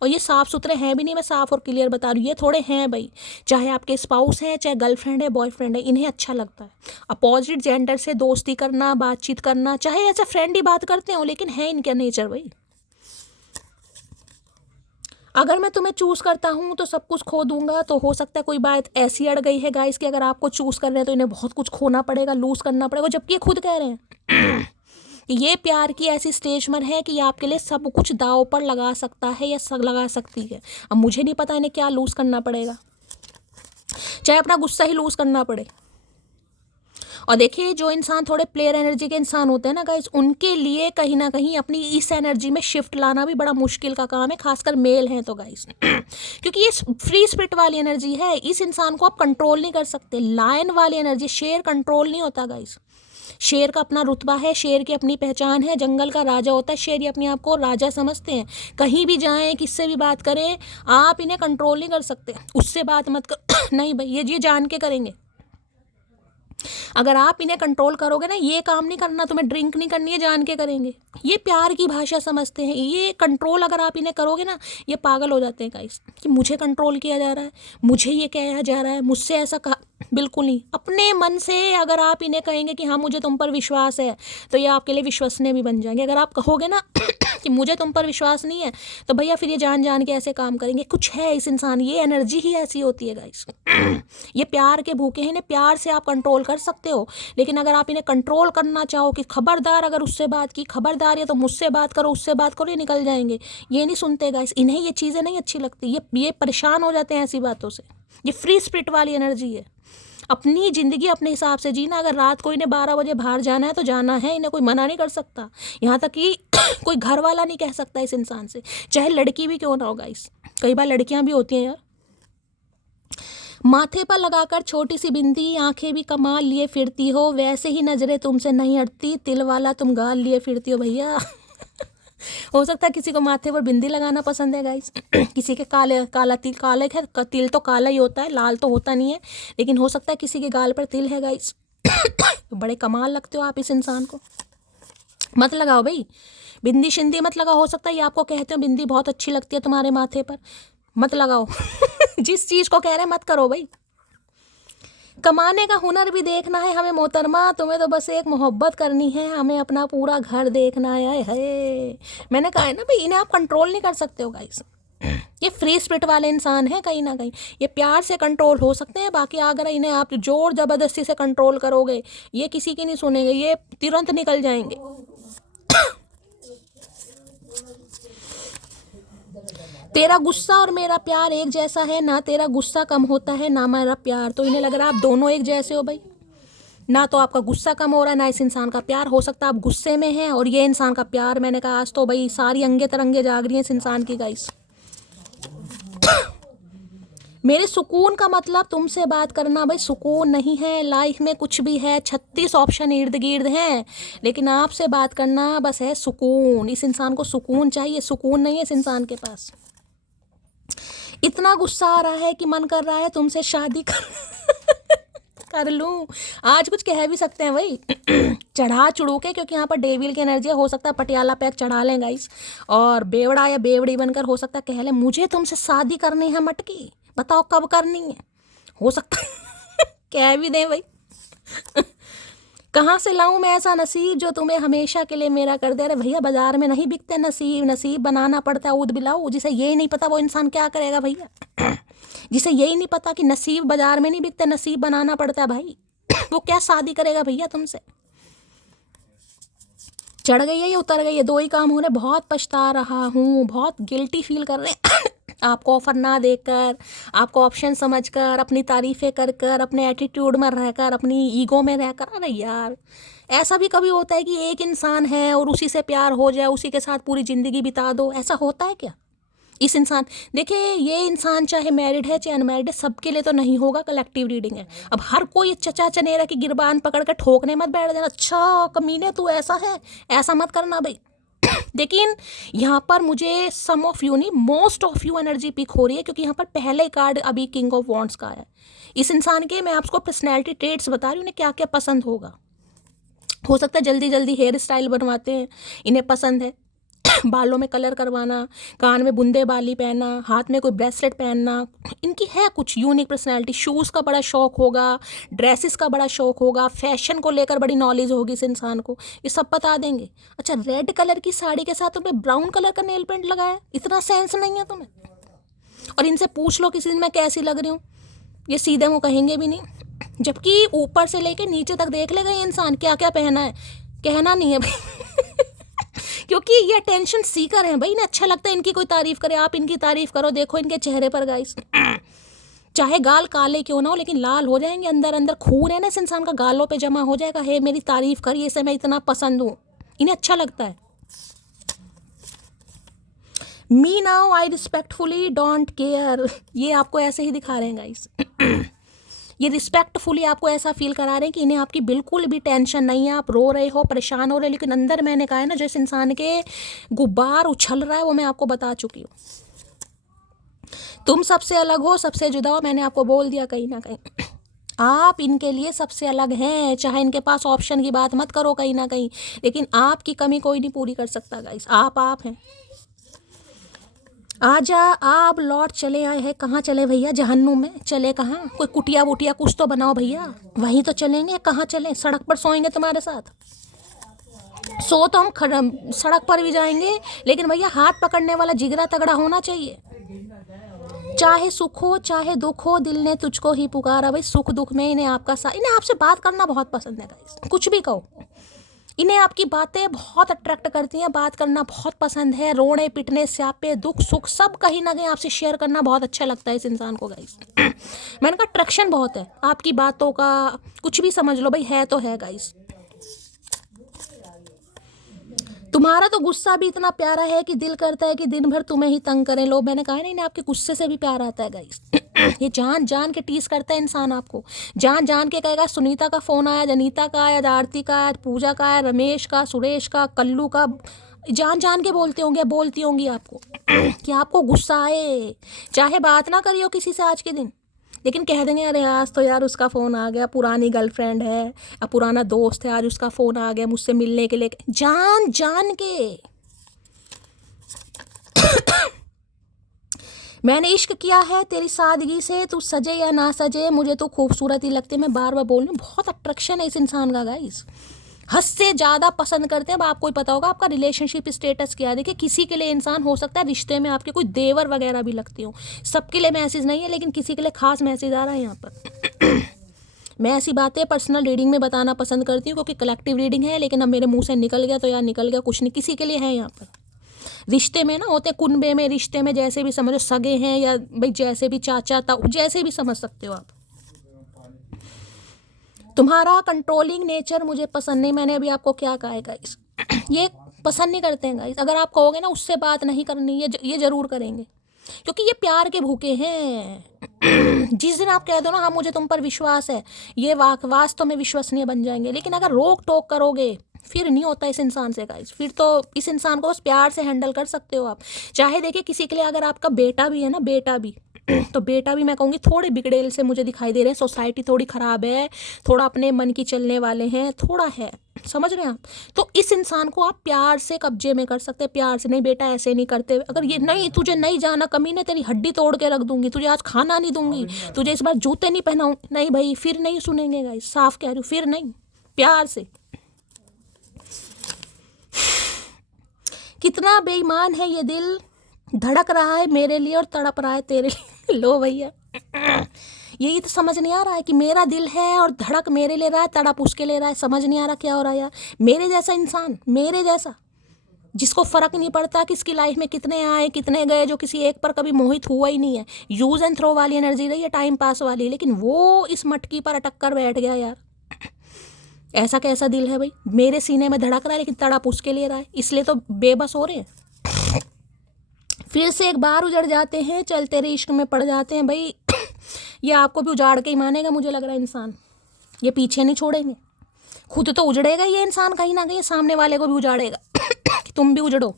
और ये साफ़ सुथरे हैं भी नहीं, मैं साफ़ और क्लियर बता रही हूँ, ये थोड़े हैं भाई, चाहे आपके स्पाउस हैं, चाहे गर्लफ्रेंड है, बॉयफ्रेंड है, इन्हें अच्छा लगता है अपोजिट जेंडर से दोस्ती करना, बातचीत करना, चाहे ऐसे फ्रेंड ही बात करते हो, लेकिन है इनका नेचर भाई। अगर मैं तुम्हें चूज़ करता हूँ तो सब कुछ खो दूंगा, तो हो सकता है कोई बात ऐसी अड़ गई है गाइस कि अगर आपको चूज़ कर रहे हैं तो इन्हें बहुत कुछ खोना पड़ेगा, लूज़ करना पड़ेगा, जबकि ये खुद कह रहे हैं ये प्यार की ऐसी स्टेज पर है कि आपके लिए सब कुछ दाव पर लगा सकता है या लगा सकती है। अब मुझे नहीं पता इन्हें क्या लूज़ करना पड़ेगा, चाहे अपना गुस्सा ही लूज़ करना पड़े। और देखिए जो इंसान थोड़े प्लेयर एनर्जी के इंसान होते हैं ना गाइस, उनके लिए कहीं ना कहीं अपनी इस एनर्जी में शिफ्ट लाना भी बड़ा मुश्किल का काम है, खासकर मेल हैं तो गाइस क्योंकि ये फ्री स्पिरिट वाली एनर्जी है, इस इंसान को आप कंट्रोल नहीं कर सकते। लायन वाली एनर्जी, शेर कंट्रोल नहीं होता गाइस, शेर का अपना रुतबा है, शेर की अपनी पहचान है, जंगल का राजा होता है शेर, ये अपने आप को राजा समझते हैं। कहीं भी जाएं, किससे भी बात करें, आप इन्हें कंट्रोल नहीं कर सकते, उससे बात मत कर नहीं भाई, ये जान के करेंगे। अगर आप इन्हें कंट्रोल करोगे ना, ये काम नहीं करना, तुम्हें ड्रिंक नहीं करनी है, जान के करेंगे। ये प्यार की भाषा समझते हैं। ये कंट्रोल अगर आप इन्हें करोगे ना, ये पागल हो जाते हैं गाइस कि मुझे कंट्रोल किया जा रहा है, मुझे ये कहा जा रहा है, मुझसे ऐसा कहा। बिल्कुल नहीं। अपने मन से अगर आप इन्हें कहेंगे कि हाँ मुझे तुम पर विश्वास है, तो ये आपके लिए विश्वसनीय भी बन जाएंगे। अगर आप कहोगे ना कि मुझे तुम पर विश्वास नहीं है, तो भैया फिर ये जान जान के ऐसे काम करेंगे। कुछ है इस इंसान, ये एनर्जी ही ऐसी होती है गाइस। ये प्यार के भूखे हैं, इन्हें प्यार से आप कंट्रोल कर सकते हो। लेकिन अगर आप इन्हें कंट्रोल करना चाहो कि खबरदार, अगर उससे बात की खबरदार, या तो मुझसे बात करो, उससे बात करो, ये निकल जाएंगे। ये नहीं सुनते गाइस, इन्हें ये चीज़ें नहीं अच्छी लगती, ये परेशान हो जाते हैं ऐसी बातों से। ये फ्री स्पिरिट वाली एनर्जी है। अपनी ज़िंदगी अपने हिसाब से जीना। अगर रात को इन्हें 12 बजे बाहर जाना है तो जाना है, इन्हें कोई मना नहीं कर सकता। यहाँ तक कि कोई घर वाला नहीं कह सकता इस इंसान से, चाहे लड़की भी क्यों ना हो गाइस। कई बार लड़कियां भी होती हैं यार। माथे पर लगाकर छोटी सी बिंदी, आंखें भी कमाल लिए फिरती हो, वैसे ही नजरें तुमसे नहीं हटती, तिल वाला तुम गाल लिए फिरती हो भैया। हो सकता है किसी को माथे पर बिंदी लगाना पसंद है गाइस, किसी के काला तिल, काले है तिल तो काला ही होता है, लाल तो होता नहीं है, लेकिन हो सकता है किसी के गाल पर तिल है गाइस। बड़े कमाल लगते हो आप इस इंसान को। मत लगाओ भाई बिंदी शिंदी, मत लगाओ। हो सकता है ये आपको कहते हो बिंदी बहुत अच्छी लगती है तुम्हारे माथे पर, मत लगाओ। जिस चीज़ को कह रहे हैं मत करो भाई। कमाने का हुनर भी देखना है हमें मोहतरमा, तुम्हें तो बस एक मोहब्बत करनी है, हमें अपना पूरा घर देखना है। मैंने कहा है ना भाई, इन्हें आप कंट्रोल नहीं कर सकते हो गाइस। ये फ्री स्पिरिट वाले इंसान हैं कहीं ना कहीं। ये प्यार से कंट्रोल हो सकते हैं, बाकी अगर इन्हें आप जोर ज़बरदस्ती से कंट्रोल करोगे, ये किसी की नहीं सुनेंगे, ये तुरंत निकल जाएंगे। तेरा गुस्सा और मेरा प्यार एक जैसा है, ना तेरा गुस्सा कम होता है ना मेरा प्यार। तो इन्हें लग रहा है आप दोनों एक जैसे हो भाई। ना तो आपका गुस्सा कम हो रहा है, ना इस इंसान का प्यार। हो सकता है आप गुस्से में हैं और ये इंसान का प्यार। मैंने कहा आज तो भाई सारी अंगे तरंगे जाग रही हैं इस इंसान की गाइस। मेरे सुकून का मतलब तुमसे बात करना भाई सुकून नहीं है। लाइफ में कुछ भी है, 36 ऑप्शन इर्द गिर्द हैं, लेकिन आपसे बात करना बस है सुकून। इस इंसान को सुकून चाहिए, सुकून नहीं है इस इंसान के पास। इतना गुस्सा आ रहा है कि मन कर रहा है तुमसे शादी कर लूं। आज कुछ कह भी सकते हैं भाई। चढ़ा चढ़ू के, क्योंकि यहाँ पर डेविल की एनर्जी है। हो सकता है पटियाला पैक चढ़ा लें गाइस, और बेवड़ा या बेवड़ी बनकर हो सकता है कह लें मुझे तुमसे शादी करनी है मटकी, बताओ कब करनी है। हो सकता है कह भी दें भाई। कहाँ से लाऊं मैं ऐसा नसीब जो तुम्हें हमेशा के लिए मेरा कर दे। अरे भैया बाजार में नहीं बिकते नसीब, नसीब बनाना पड़ता है ऊद बिलाऊ। जिसे यही नहीं पता वो इंसान क्या करेगा भैया। जिसे यही नहीं पता कि नसीब बाजार में नहीं बिकते, नसीब बनाना पड़ता है भाई, वो क्या शादी करेगा भैया तुमसे। चढ़ गई है या उतर गई है, दो ही काम हो रहे। बहुत पछता रहा हूँ, बहुत गिल्टी फील कर रहे हैं। आपको ऑफर ना देकर, आपको ऑप्शन समझकर, अपनी तारीफ़ें कर कर, अपने एटीट्यूड में रहकर, अपनी ईगो में रहकर। अरे यार ऐसा भी कभी होता है कि एक इंसान है और उसी से प्यार हो जाए, उसी के साथ पूरी ज़िंदगी बिता दो, ऐसा होता है क्या। इस इंसान, देखिए ये इंसान चाहे मैरिड है चाहे अनमैरिड है, सबके लिए तो नहीं होगा। कलेक्टिव रीडिंग है। अब हर कोई चचा चनेरा की गिरबान पकड़ कर ठोकने मत बैठ जाना, अच्छा कमीने तू ऐसा है, ऐसा मत करना भाई। लेकिन यहाँ पर मुझे सम ऑफ यू नहीं, most of you energy pick हो रही है, क्योंकि यहाँ पर पहले कार्ड अभी किंग ऑफ वॉन्ड्स का है। इस इंसान के मैं आपको पर्सनैलिटी ट्रेट्स बता रही हूँ, उन्हें क्या क्या पसंद होगा। हो सकता है जल्दी जल्दी हेयर स्टाइल बनवाते हैं, इन्हें पसंद है बालों में कलर करवाना, कान में बूंदे बाली पहनना, हाथ में कोई ब्रेसलेट पहनना, इनकी है कुछ यूनिक पर्सनैलिटी। शूज़ का बड़ा शौक होगा, ड्रेसेस का बड़ा शौक होगा, फैशन को लेकर बड़ी नॉलेज होगी इस इंसान को, ये सब बता देंगे। अच्छा रेड कलर की साड़ी के साथ तुम्हें ब्राउन कलर का नेल पेंट लगाया, इतना सेंस नहीं है तुम्हें। और इनसे पूछ लो किसी दिन मैं कैसी लग रही हूँ, ये सीधे मुँह कहेंगे भी नहीं, जबकि ऊपर से लेके नीचे तक देख लेगा ये इंसान क्या क्या पहना है। कहना नहीं है भाई क्योंकि ये अटेंशन सीकर हैं भाई, इन्हें अच्छा लगता है इनकी कोई तारीफ करे। आप इनकी तारीफ करो, देखो इनके चेहरे पर गाइस, चाहे गाल काले क्यों ना हो लेकिन लाल हो जाएंगे। अंदर अंदर खून है ना इस इंसान का, गालों पे जमा हो जाएगा। हे मेरी तारीफ करिए, इसे मैं इतना पसंद हूँ, इन्हें अच्छा लगता है। Me now I respectfully don't care, ये आपको ऐसे ही दिखा रहे हैं गाइस। ये रिस्पेक्टफुली आपको ऐसा फील करा रहे हैं कि इन्हें आपकी बिल्कुल भी टेंशन नहीं है, आप रो रहे हो, परेशान हो रहे हो, लेकिन अंदर मैंने कहा है ना, जिस इंसान के गुब्बार उछल रहा है वो मैं आपको बता चुकी हूँ। तुम सबसे अलग हो, सबसे जुदा हो, मैंने आपको बोल दिया कहीं ना कहीं आप इनके लिए सबसे अलग हैं। चाहे इनके पास ऑप्शन की बात मत करो कहीं ना कहीं, लेकिन आपकी कमी कोई नहीं पूरी कर सकता गाइस। आप हैं। आजा, आप लौट चले आए हैं। कहाँ चले भैया? जहन्नुम में चले? कहाँ? कोई कुटिया वुटिया कुछ तो बनाओ भैया, वहीं तो चलेंगे। कहाँ चलें? सड़क पर सोएंगे तुम्हारे साथ? सो तो हम सड़क पर भी जाएंगे, लेकिन भैया हाथ पकड़ने वाला जिगरा तगड़ा होना चाहिए। चाहे सुख हो चाहे दुख हो, दिल ने तुझको ही पुकारा। भाई सुख दुख में इन्हें आपका साथ, इन्हें आपसे बात करना बहुत पसंद है गाइस। कुछ भी कहो, इन्हें आपकी बातें बहुत अट्रैक्ट करती हैं, बात करना बहुत पसंद है। रोने पिटने स्यापे दुख सुख सब कहीं ना कहीं आपसे शेयर करना बहुत अच्छा लगता है इस इंसान को गाइस। मैंने कहा अट्रैक्शन बहुत है आपकी बातों का, कुछ भी समझ लो भाई, है तो है गाइस। तुम्हारा तो गुस्सा भी इतना प्यारा है कि दिल करता है कि दिन भर तुम्हें ही तंग करें। लो, मैंने कहा ना, इन्हें आपके गुस्से से भी प्यार आता है गाइस। ये जान जान के टीस करता है इंसान आपको, जान जान के कहेगा सुनीता का फ़ोन आया, जनीता का आया, आरती का आया, पूजा का आया, रमेश का, सुरेश का, कल्लू का, जान जान के बोलते होंगे, बोलती होंगी आपको कि आपको गुस्सा आए। चाहे बात ना करियो किसी से आज के दिन, लेकिन कह देंगे अरे आज तो यार उसका फ़ोन आ गया, पुरानी गर्लफ्रेंड है या पुराना दोस्त है, आज उसका फ़ोन आ गया मुझसे मिलने के लिए, जान जान के। मैंने इश्क किया है तेरी सादगी से, तू सजे या ना सजे मुझे तो खूबसूरत ही लगती है। मैं बार बार बोल रही हूँ, बहुत अट्रैक्शन है इस इंसान का गाइस। हद से ज़्यादा पसंद करते हैं। अब आपको ही पता होगा आपका रिलेशनशिप स्टेटस क्या है। देखिए, किसी के लिए इंसान हो सकता है रिश्ते में आपके कोई देवर वगैरह भी लगती हो, सबके लिए मैसेज नहीं है, लेकिन किसी के लिए खास मैसेज आ रहा है यहाँ पर। मैं ऐसी बातें पर्सनल रीडिंग में बताना पसंद करती हूँ क्योंकि कलेक्टिव रीडिंग है, लेकिन अब मेरे मुंह से निकल गया तो यार निकल गया, कुछ नहीं, किसी के लिए है यहाँ पर। रिश्ते में ना होते कुनबे में, रिश्ते में जैसे भी समझो, सगे हैं या भाई जैसे भी चाचा ताऊ, जैसे भी समझ सकते हो आप। तुम्हारा कंट्रोलिंग नेचर मुझे पसंद नहीं। मैंने अभी आपको क्या कहा है गाइस, ये पसंद नहीं करते हैं गाइस। अगर आप कहोगे ना उससे बात नहीं करनी, ये जरूर करेंगे क्योंकि ये प्यार के भूखे हैं। जिस दिन आप कह दो ना हाँ मुझे तुम पर विश्वास है, ये वास्तव में विश्वसनीय बन जाएंगे। लेकिन अगर रोक टोक करोगे फिर नहीं होता इस इंसान से गाइस। फिर तो इस इंसान को बस प्यार से हैंडल कर सकते हो आप। चाहे देखिए किसी के लिए अगर आपका बेटा भी है ना, बेटा भी तो बेटा भी मैं कहूँगी थोड़े बिगड़ेल से मुझे दिखाई दे रहे हैं। सोसाइटी थोड़ी ख़राब है, थोड़ा अपने मन की चलने वाले हैं, थोड़ा है, समझ रहे हैं आप। तो इस इंसान को आप प्यार से कब्जे में कर सकते हैं, प्यार से। नहीं बेटा ऐसे नहीं करते, अगर ये नहीं तुझे नहीं जाना कमीने, तेरी हड्डी तोड़ के रख दूंगी, तुझे आज खाना नहीं दूंगी, तुझे इस बार जूते नहीं पहनाऊँ, नहीं भाई फिर नहीं सुनेंगे गाइस, साफ कह रही हूँ, फिर नहीं। प्यार से। कितना बेईमान है ये दिल, धड़क रहा है मेरे लिए और तड़प रहा है तेरे लिए। लो भैया, यही तो समझ नहीं आ रहा है कि मेरा दिल है और धड़क मेरे ले रहा है, तड़प उसके ले रहा है। समझ नहीं आ रहा क्या हो रहा है यार। मेरे जैसा इंसान, मेरे जैसा, जिसको फ़र्क नहीं पड़ता कि इसकी लाइफ में कितने आए कितने गए, जो किसी एक पर कभी मोहित हुआ ही नहीं है, यूज़ एंड थ्रो वाली एनर्जी रही है, टाइम पास वाली, लेकिन वो इस मटकी पर अटक कर बैठ गया यार। ऐसा कैसा दिल है भाई, मेरे सीने में धड़क रहा है लेकिन तड़प उसके ले रहा है, इसलिए तो बेबस हो रहे हैं। फिर से एक बार उजड़ जाते हैं, चल तेरे इश्क में पड़ जाते हैं। भाई ये आपको भी उजाड़ के ही मानेगा मुझे लग रहा है इंसान, ये पीछे नहीं छोड़ेंगे। खुद तो उजड़ेगा ये इंसान, कहीं ना कहीं सामने वाले को भी उजाड़ेगा कि तुम भी उजड़ो।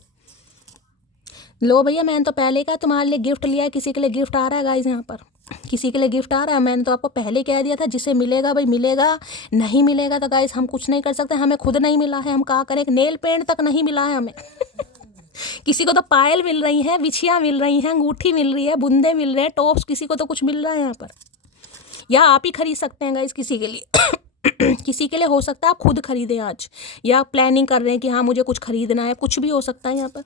लो भैया, मैंने तो पहले कहा तुम्हारे लिए गिफ्ट लिया है, किसी के लिए गिफ्ट आ रहा है गाइस, यहाँ पर किसी के लिए गिफ्ट आ रहा है। मैंने तो आपको पहले कह दिया था, जिसे मिलेगा भाई मिलेगा, नहीं मिलेगा तो गाइस हम कुछ नहीं कर सकते। हमें खुद नहीं मिला है, हम क्या करें। एक नेल पेंट तक नहीं मिला है हमें। किसी को तो पायल मिल रही हैं, बिछियाँ मिल रही हैं, अंगूठी मिल रही है, बुंदे मिल रहे हैं, टॉप्स, किसी को तो कुछ मिल रहा है यहाँ पर। या आप ही खरीद सकते हैं गाइस किसी के लिए। किसी के लिए हो सकता है आप खुद खरीदें आज, या प्लानिंग कर रहे हैं कि हाँ मुझे कुछ खरीदना है, कुछ भी हो सकता है यहाँ पर।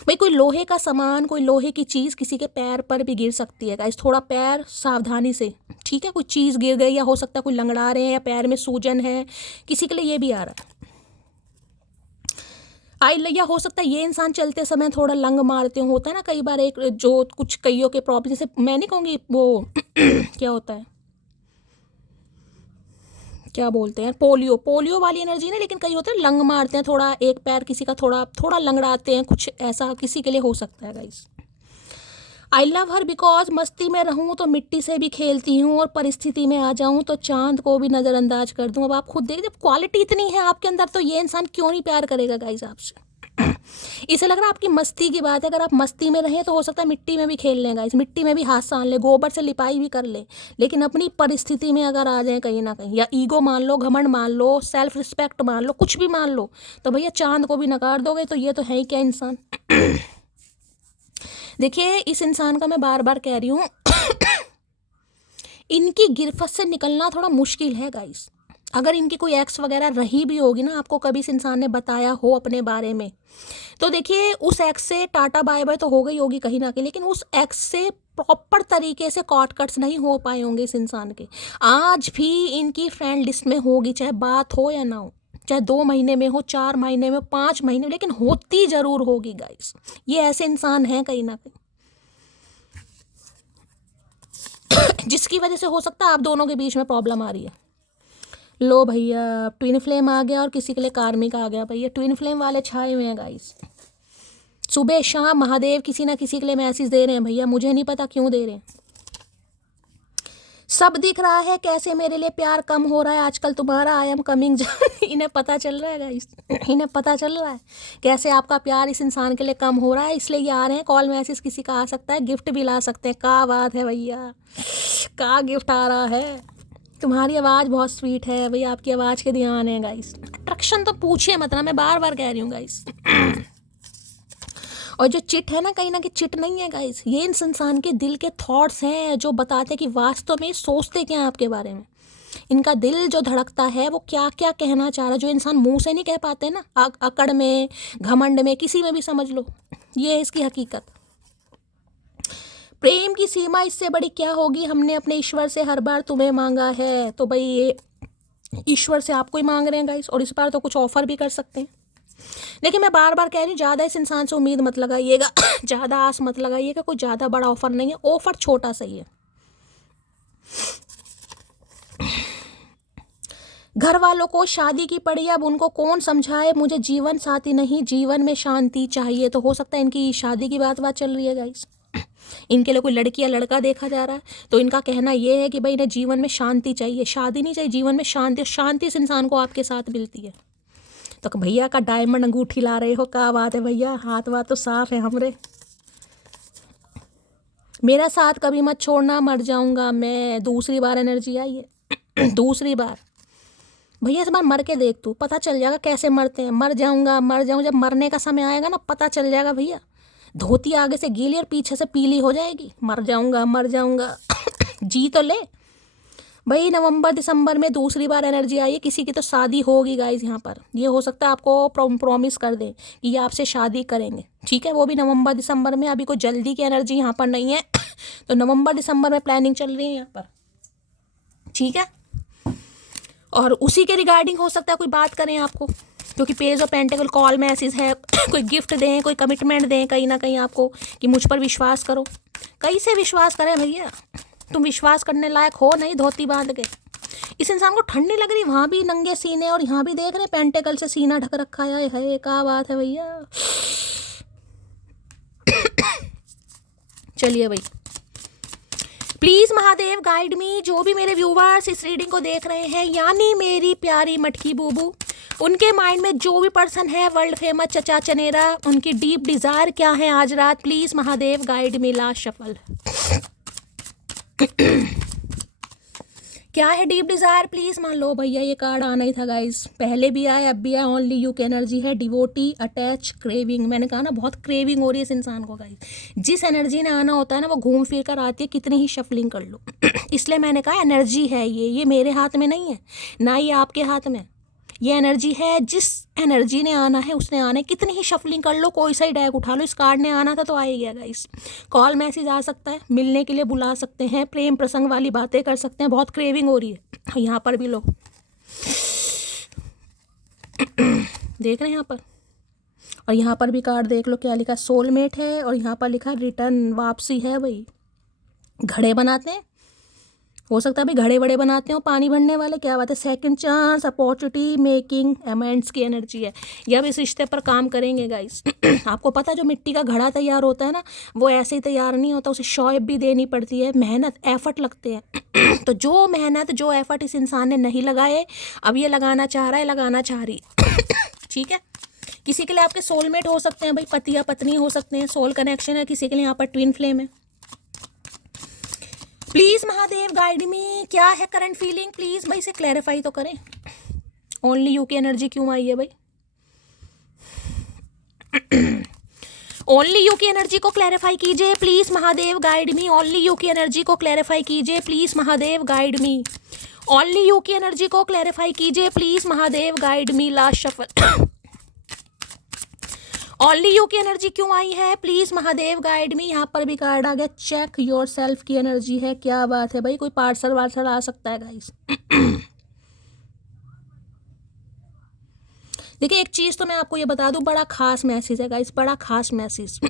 भाई कोई लोहे का सामान, कोई लोहे की चीज़ किसी के पैर पर भी गिर सकती है गाइस, थोड़ा पैर सावधानी से, ठीक है। कोई चीज़ गिर गई, या हो सकता है कोई लंगड़ा रहे हैं, या पैर में सूजन है, किसी के लिए ये भी आ रहा है। या हो सकता है ये इंसान चलते समय थोड़ा लंग मारते हो, होता है ना कई बार, एक जो कुछ कईयों के प्रॉब्लम, जैसे मैं नहीं कहूँगी वो क्या होता है, क्या बोलते हैं, पोलियो वाली एनर्जी ना, लेकिन कई होते हैं लंग मारते हैं, थोड़ा एक पैर किसी का थोड़ा लंगड़ाते हैं, कुछ ऐसा किसी के लिए हो सकता है guys. I love her because मस्ती में रहूं तो मिट्टी से भी खेलती हूँ और परिस्थिति में आ जाऊं तो चांद को भी नज़रअंदाज कर दूं। अब आप खुद देख, जब क्वालिटी इतनी है आपके अंदर तो ये इंसान क्यों नहीं प्यार करेगा गाइस आपसे। इसे लग रहा है आपकी मस्ती की बात है। अगर आप मस्ती में रहें तो हो सकता है मिट्टी में भी खेल लें गाइस, मिट्टी में भी हाथ सान ले, गोबर से लिपाई भी कर ले, लेकिन अपनी परिस्थिति में अगर आ जाए कहीं ना कहीं, या ईगो मान लो, घमंड मान लो, सेल्फ रिस्पेक्ट मान लो, कुछ भी मान लो, तो भैया चांद को भी नकार दोगे। तो ये तो है ही क्या इंसान। देखिए इस इंसान का मैं बार बार कह रही हूँ इनकी गिरफ्त से निकलना थोड़ा मुश्किल है गाइस। अगर इनकी कोई एक्स वगैरह रही भी होगी ना, आपको कभी इस इंसान ने बताया हो अपने बारे में, तो देखिए उस एक्स से टाटा बाय बाय तो हो गई होगी कहीं ना कहीं, लेकिन उस एक्स से प्रॉपर तरीके से कॉट कट्स नहीं हो पाए होंगे इस इंसान के। आज भी इनकी फ्रेंड लिस्ट में होगी, चाहे बात हो या ना हो, चाहे 2 महीने में हो, 4 महीने में, 5 महीने में, लेकिन होती जरूर होगी गाइस। ये ऐसे इंसान हैं कहीं ना कहीं जिसकी वजह से हो सकता है आप दोनों के बीच में प्रॉब्लम आ रही है। लो भैया ट्विन फ्लेम आ गया और किसी के लिए कार्मिक आ गया। भैया ट्विन फ्लेम वाले छाए हुए हैं गाइस। सुबह शाम महादेव किसी ना किसी के लिए मैसेज दे रहे हैं भैया, मुझे नहीं पता क्यों दे रहे हैं। सब दिख रहा है कैसे मेरे लिए प्यार कम हो रहा है आजकल तुम्हारा, आई एम कमिंग। इन्हें पता चल रहा है गाइस, इन्हें पता चल रहा है कैसे आपका प्यार इस इंसान के लिए कम हो रहा है, इसलिए ये आ रहे हैं। कॉल मैसेज किसी का आ सकता है, गिफ्ट भी ला सकते हैं। क्या बात है भैया, क्या गिफ्ट आ रहा है। तुम्हारी आवाज़ बहुत स्वीट है भैया, आपकी आवाज़ के ध्यान है गाइस। अट्रैक्शन तो पूछिए मत ना, मैं बार बार कह रही हूँ गाइस। और जो चिट है ना, कहीं ना कहीं चिट नहीं है गाइस, ये इस इंसान के दिल के थॉट्स हैं जो बताते हैं कि वास्तव में सोचते क्या है आपके बारे में। इनका दिल जो धड़कता है वो क्या क्या कहना चाह रहा है, जो इंसान मुंह से नहीं कह पाते ना, अकड़ में, घमंड में, किसी में भी समझ लो, ये है इसकी हकीकत। प्रेम की सीमा इससे बड़ी क्या होगी, हमने अपने ईश्वर से हर बार तुम्हें मांगा है। तो भाई ये ईश्वर से आपको ही मांग रहे हैं गाइस, और इस बार तो कुछ ऑफर भी कर सकते हैं। लेकिन मैं बार बार कह रही हूँ ज़्यादा इस इंसान से उम्मीद मत लगाइएगा, ज़्यादा आस मत लगाइएगा, कोई ज़्यादा बड़ा ऑफर नहीं है, ऑफर छोटा सही है। घर वालों को शादी की पड़ी, अब उनको कौन समझाए, मुझे जीवन साथी नहीं जीवन में शांति चाहिए। तो हो सकता है इनकी शादी की बात चल रही है गाइस, इनके लिए कोई लड़की या लड़का देखा जा रहा है, तो इनका कहना ये है कि भाई इन्हें जीवन में शांति चाहिए, शादी नहीं चाहिए, जीवन में शांति। शांति इस इंसान को आपके साथ मिलती है। तो भैया का डायमंड अंगूठी ला रहे हो, क्या बात है भैया, हाथ वाथ तो साफ है हमरे। मेरा साथ कभी मत छोड़ना, मर जाऊंगा मैं। दूसरी बार एनर्जी आई है, दूसरी बार। भैया इस बार मर के देख तू, पता चल जाएगा कैसे मरते हैं। मर जाऊंगा, मर जाऊँ, जब मरने का समय आएगा ना पता चल जाएगा भैया। धोती आगे से गीली और पीछे से पीली हो जाएगी। मर जाऊंगा, मर जाऊंगा। जी तो ले भाई। नवंबर दिसंबर में दूसरी बार एनर्जी आई है, किसी की तो शादी होगी गाइज यहाँ पर। ये हो सकता है आपको प्रॉमिस कर दें कि ये आपसे शादी करेंगे, ठीक है, वो भी नवंबर दिसंबर में। अभी कोई जल्दी की एनर्जी यहाँ पर नहीं है, तो नवंबर दिसंबर में प्लानिंग चल रही है यहाँ पर, ठीक है। और उसी के रिगार्डिंग हो सकता है कोई बात करें आपको, क्योंकि page of pentacle call message है। कोई गिफ्ट दें, कोई कमिटमेंट दें कहीं ना कहीं आपको कि मुझ पर विश्वास करो। कैसे विश्वास करें भैया, तुम विश्वास करने लायक हो नहीं धोती बांध के। इस इंसान को ठंड नहीं लग रही, वहाँ भी नंगे सीने, और यहाँ भी देख रहे पेंटिकल से सीना ढक रखा है। क्या बात है भैया। चलिए भाई, प्लीज़ महादेव गाइड मी। जो भी मेरे व्यूवर्स इस रीडिंग को देख रहे हैं, यानी मेरी प्यारी मटकी बूबू, उनके माइंड में जो भी पर्सन है वर्ल्ड फेमस चचा चनेरा, उनकी डीप डिज़ायर क्या है आज रात, please Mahadev guide me. Last shuffle क्या है डीप डिज़ायर, प्लीज़ मान लो भैया। ये कार्ड आना ही था गाइस, पहले भी आया अब भी आया। ओनली यू की एनर्जी है, डिवोटी, अटैच, क्रेविंग। मैंने कहा ना बहुत क्रेविंग हो रही है इस इंसान को गाइस। जिस एनर्जी ने आना होता है ना वो घूम फिर कर आती है, कितनी ही शफलिंग कर लो। इसलिए मैंने कहा एनर्जी है ये मेरे हाथ में नहीं है, ना ये आपके हाथ में। ये एनर्जी है, जिस एनर्जी ने आना है उसने आना है, कितनी ही शफलिंग कर लो, कोई सा ही डैग उठा लो। इस कार्ड ने आना था तो आ ही गया गाइस। कॉल मैसेज आ सकता है, मिलने के लिए बुला सकते हैं, प्रेम प्रसंग वाली बातें कर सकते हैं। बहुत क्रेविंग हो रही है यहाँ पर भी लो, देख रहे हैं यहाँ पर। और यहाँ पर भी कार्ड देख लो क्या लिखा, सोलमेट है, और यहाँ पर लिखा रिटर्न, वापसी है। भाई घड़े बनाते हैं हो सकता है भाई घड़े वड़े बनाते हो पानी भरने वाले, क्या बात है। Second chance, opportunity, making amends की एनर्जी है। ये अब इस रिश्ते पर काम करेंगे गाइस। आपको पता है जो मिट्टी का घड़ा तैयार होता है ना, वो ऐसे ही तैयार नहीं होता, उसे शॉइब भी देनी पड़ती है, मेहनत एफर्ट लगते हैं। तो जो मेहनत जो एफर्ट इस इंसान ने नहीं लगाए, अब ये लगाना चाह रहा है, लगाना चाह रही ठीक है। किसी के लिए आपके सोलमेट हो सकते हैं भाई, पति या पत्नी हो सकते हैं, सोल कनेक्शन है। किसी के लिए यहाँ पर ट्विन फ्लेम है। प्लीज महादेव गाइड मी, क्या है करंट फीलिंग, प्लीज भाई इसे क्लैरिफाई तो करें। ओनली यू की एनर्जी क्यों आई है भाई? ओनली यू की एनर्जी को क्लैरिफाई कीजिए please Mahadev guide me. Only you की एनर्जी को क्लैरिफाई कीजिए please Mahadev guide me. Only you की एनर्जी को क्लैरिफाई कीजिए please Mahadev guide me. Last shuffle. Only you की एनर्जी क्यों आई है, प्लीज महादेव गाइड मी। यहाँ पर भी कार्ड आ गया चेक योर सेल्फ की एनर्जी है। क्या बात है भाई, कोई पार्सल वार्सल आ सकता है गाइस। देखिए एक चीज़ तो मैं आपको ये बता दूं, बड़ा खास मैसेज है गाइस, बड़ा खास मैसेज।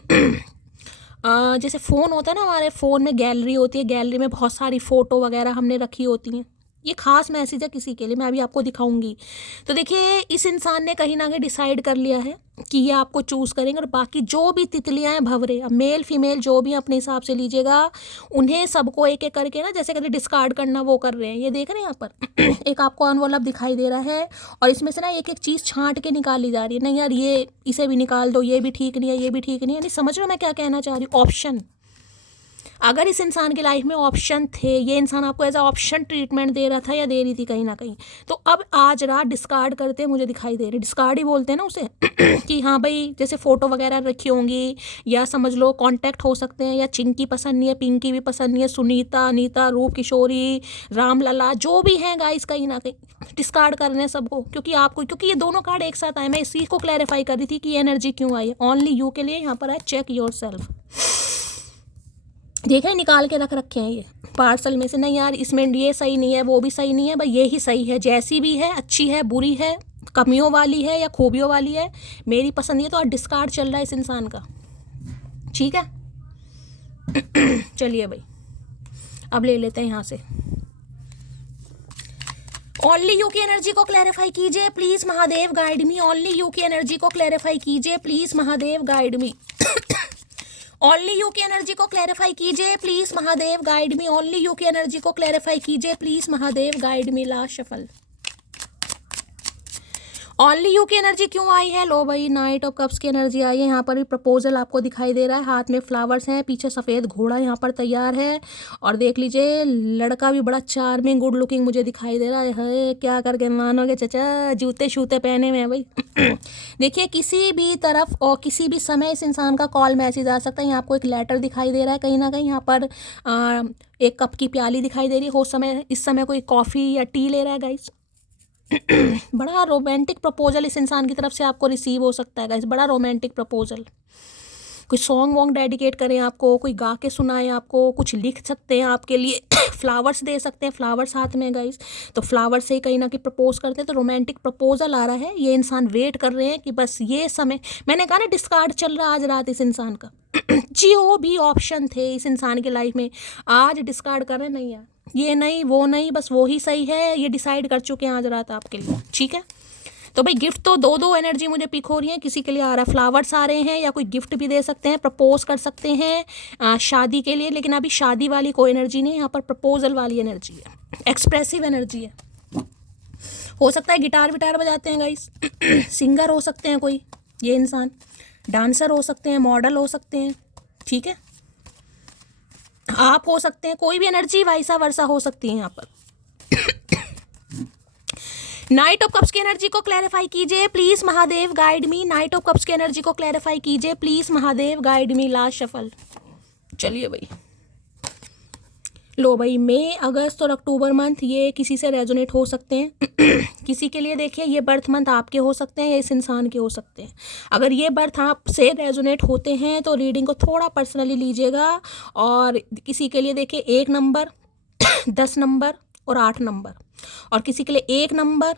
जैसे फ़ोन होता है ना, हमारे फ़ोन में गैलरी होती है, गैलरी में बहुत सारी फ़ोटो वगैरह हमने रखी होती हैं। ये खास मैसेज है किसी के लिए, मैं अभी आपको दिखाऊंगी। तो देखिए इस इंसान ने कहीं ना कहीं डिसाइड कर लिया है कि ये आपको चूज़ करेंगे, और बाकी जो भी तितलियाँ हैं भंवरे, मेल फीमेल जो भी अपने हिसाब से लीजिएगा, उन्हें सबको एक एक करके ना, जैसे कहते डिस्कार्ड करना, वो कर रहे हैं। ये देख रहे हैं यहाँ पर एक आपको एनवलप दिखाई दे रहा है, और इसमें से ना एक एक चीज़ छांट के निकाली जा रही है। नहीं यार ये इसे भी निकाल दो, ये भी ठीक नहीं है, ये भी ठीक नहीं है। नहीं समझ रहे हो मैं क्या कहना चाह रही हूँ? ऑप्शन, अगर इस इंसान की लाइफ में ऑप्शन थे, ये इंसान आपको एज अ ऑप्शन ट्रीटमेंट दे रहा था या दे रही थी कहीं ना कहीं, तो अब आज रात डिस्कार्ड करते मुझे दिखाई दे रहे। डिस्कार्ड ही बोलते हैं ना उसे कि हाँ भाई जैसे फ़ोटो वगैरह रखी होंगी, या समझ लो कॉन्टैक्ट हो सकते हैं, या चिंकी पसंद नहीं है, पिंकी भी पसंद नहीं है, सुनीता, अनीता, रूप किशोरी, रामलला, जो भी हैं गाइस, कहीं ना कहीं डिस्कार्ड कर रहे हैं सबको, क्योंकि आपको, क्योंकि ये दोनों कार्ड एक साथ आए। मैं इसी को क्लैरिफाई कर रही थी कि ये एनर्जी क्यों आई है। ओनली यू के लिए यहाँ पर है चेक योर सेल्फ। देखें निकाल के रख रखे हैं ये पार्सल में से। नहीं यार इसमें ये सही नहीं है, वो भी सही नहीं है भाई, ये ही सही है। जैसी भी है, अच्छी है, बुरी है, कमियों वाली है या खूबियों वाली है, मेरी पसंद है। तो आज डिस्कार्ड चल रहा है इस इंसान का, ठीक है। चलिए भाई अब ले लेते हैं यहाँ से। ओनली यू की एनर्जी को क्लैरिफाई कीजिए please Mahadev guide me. Only you की एनर्जी को क्लैरिफाई कीजिए please Mahadev guide me. Only you की एनर्जी को क्लैरिफाई कीजिए please Mahadev guide me. Only you की एनर्जी को क्लैरिफाई कीजिए please Mahadev guide me. Last shuffle. Only you की एनर्जी क्यों आई है? लो भाई नाइट ऑफ कप्स की एनर्जी आई है। यहाँ पर भी प्रपोजल आपको दिखाई दे रहा है, हाथ में फ्लावर्स हैं, पीछे सफ़ेद घोड़ा यहाँ पर तैयार है, और देख लीजिए लड़का भी बड़ा चार्मिंग गुड लुकिंग मुझे दिखाई दे रहा है। क्या करके मानोगे चचा, जूते शूते पहने हुए हैं भाई। देखिए किसी भी तरफ और किसी भी समय इस इंसान का कॉल मैसेज आ सकता है। यहाँ आपको एक लेटर दिखाई दे रहा है कहीं ना कहीं। यहाँ पर एक कप की प्याली दिखाई दे रही है, हो समय इस समय कोई कॉफ़ी या टी ले रहा है गाइस। बड़ा रोमांटिक प्रपोजल इस इंसान की तरफ से आपको रिसीव हो सकता है गाइस, बड़ा रोमांटिक प्रपोजल। कोई सॉन्ग वॉन्ग डेडिकेट करें आपको, कोई गा के सुनाएं आपको, कुछ लिख सकते हैं आपके लिए, फ्लावर्स दे सकते हैं, फ्लावर्स हाथ में गाइस, तो फ्लावर से ही कहीं ना कहीं प्रपोज करते हैं। तो रोमांटिक प्रपोजल आ रहा है, ये इंसान वेट कर रहे हैं कि बस ये समय, मैंने कहा ना डिस्कार्ड चल रहा आज रात इस इंसान का। जो भी ऑप्शन थे इस इंसान की लाइफ में आज डिस्कार्ड कर रहे हैं। नहीं यार ये नहीं वो नहीं, बस वो ही सही है, ये डिसाइड कर चुके हैं आज रात आपके लिए, ठीक है। तो भाई गिफ्ट तो दो एनर्जी मुझे पिक हो रही है। किसी के लिए आ रहा है फ्लावर्स आ रहे हैं, या कोई गिफ्ट भी दे सकते हैं, प्रपोज कर सकते हैं शादी के लिए, लेकिन अभी शादी वाली कोई एनर्जी नहीं, यहाँ पर प्रपोजल वाली एनर्जी है, एक्सप्रेसिव एनर्जी है। हो सकता है गिटार विटार बजाते हैं गाइस, सिंगर हो सकते हैं कोई ये इंसान, डांसर हो सकते हैं, मॉडल हो सकते हैं, ठीक है, आप हो सकते हैं, कोई भी एनर्जी वाइसा वर्सा हो सकती है यहाँ पर। नाइट ऑफ कप्स की एनर्जी को क्लैरिफाई कीजिए please Mahadev guide me. Knight of cups की एनर्जी को क्लैरिफाई कीजिए please Mahadev guide me. Last shuffle. चलिए भाई लो भाई, मई अगस्त और अक्टूबर मंथ ये किसी से रेजोनेट हो सकते हैं। किसी के लिए देखिए ये बर्थ मंथ आपके हो सकते हैं या इस इंसान के हो सकते हैं। अगर ये बर्थ आपसे रेजोनेट होते हैं तो रीडिंग को थोड़ा पर्सनली लीजिएगा। और किसी के लिए देखिए 1 नंबर 10 नंबर और 8 नंबर, और किसी के लिए 1 नंबर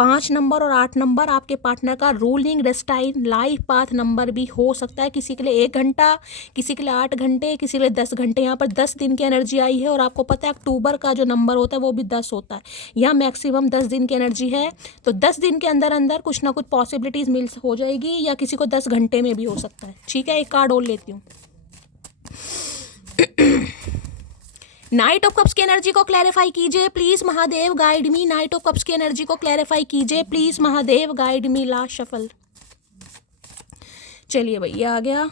5 नंबर और 8 नंबर आपके पार्टनर का ruling destined life path number भी हो सकता है। किसी के लिए 1 घंटा, किसी के लिए 8 घंटे, किसी के लिए 10 घंटे। यहाँ पर 10 दिन की एनर्जी आई है और आपको पता है अक्टूबर का जो नंबर होता है वो भी 10 होता है। यहाँ मैक्सिमम 10 दिन की एनर्जी है, तो 10 दिन के अंदर अंदर कुछ ना कुछ पॉसिबिलिटीज़ मिल हो जाएगी, या किसी को 10 घंटे में भी हो सकता है। ठीक है, एक कार्ड और लेती हूँ। नाइट ऑफ कप्स की एनर्जी को क्लैरिफाई कीजिए please Mahadev, guide me. Knight of cups की एनर्जी को क्लैरिफाई कीजिए please Mahadev, guide me. Last shuffle. चलिए भैया, आ गया।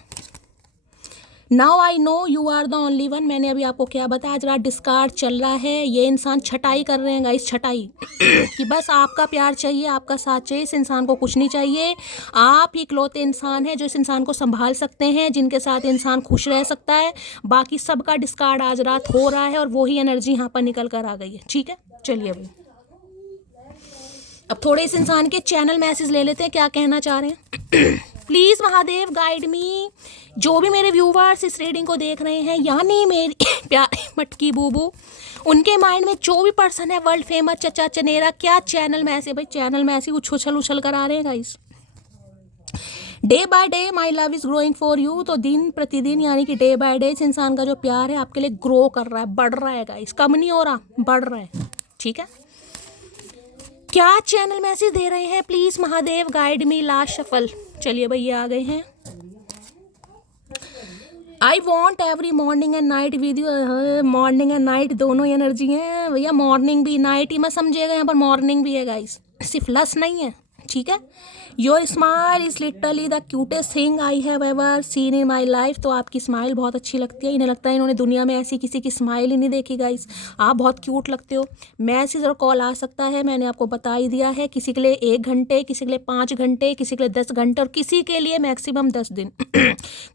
Now I know you are the only one. मैंने अभी आपको क्या बताया, आज रात डिस्कार्ड चल रहा है। ये इंसान छटाई कर रहे हैं गाइस, छटाई कि बस आपका प्यार चाहिए, आपका साथ चाहिए, इस इंसान को कुछ नहीं चाहिए। आप ही इकलौते इंसान हैं जो इस इंसान को संभाल सकते हैं, जिनके साथ इंसान खुश रह सकता है। बाकी सबका डिस्कार्ड आज रात हो रहा है और वही एनर्जी यहाँ पर निकल कर आ गई है। ठीक है, चलिए अभी अब थोड़े इस इंसान के चैनल मैसेज ले लेते हैं, क्या कहना चाह रहे हैं। प्लीज़ महादेव, गाइड मी। जो भी मेरे व्यूवर्स इस रीडिंग को देख रहे हैं, यानी मेरी प्यारी मटकी बूबू, उनके माइंड में जो भी पर्सन है वर्ल्ड फेमस चचा चनेरा, क्या चैनल मैसेज, भाई चैनल मैसेज उछल उछल कर आ रहे हैं guys. Day by day my love is growing for you. तो दिन प्रतिदिन यानी कि डे बाय डे इस इंसान का जो प्यार है आपके लिए ग्रो कर रहा है, बढ़ रहा है गाइस, कम नहीं हो रहा, बढ़ रहा है। ठीक है, क्या चैनल मैसेज दे रहे हैं please Mahadev, guide me. Last shuffle. चलिए भैया, आ गए हैं। I want every morning and night with you. Morning and night दोनों एनर्जी हैं भैया, मॉर्निंग भी नाइट ही मत समझिएगा, यहाँ पर मॉर्निंग भी है गाइस, सिर्फ लस नहीं है। ठीक है, your smile is literally the cutest thing I have ever seen in my life. तो आपकी स्माइल बहुत अच्छी लगती है, इन्हें लगता है इन्होंने दुनिया में ऐसी किसी की स्माइल ही नहीं देखी गाइस। आप बहुत क्यूट लगते हो। मैसेज और कॉल आ सकता है, मैंने आपको बता ही दिया है। किसी के लिए 1 घंटे, किसी के लिए 5 घंटे, किसी के लिए 10 घंटे और किसी के लिए मैक्सिमम 10 दिन।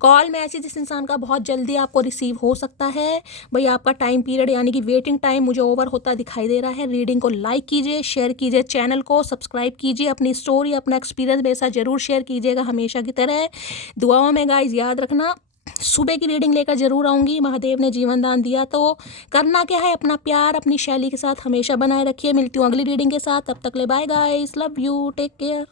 कॉल मैसेज इस इंसान का बहुत जल्दी आपको रिसीव हो सकता है। भाई आपका टाइम पीरियड यानी कि वेटिंग टाइम मुझे ओवर होता दिखाई दे रहा है। रीडिंग को लाइक कीजिए, शेयर कीजिए, चैनल को सब्सक्राइब कीजिए, अपनी स्टोरी अपना एक्सपीरियंस मेरे साथ जरूर शेयर कीजिएगा हमेशा की तरह। दुआओं में गाइस याद रखना, सुबह की रीडिंग लेकर जरूर आऊँगी। महादेव ने जीवन दान दिया तो करना क्या है, अपना प्यार अपनी शैली के साथ हमेशा बनाए रखिए। मिलती हूँ अगली रीडिंग के साथ, तब तक ले bye guys, love you, take care.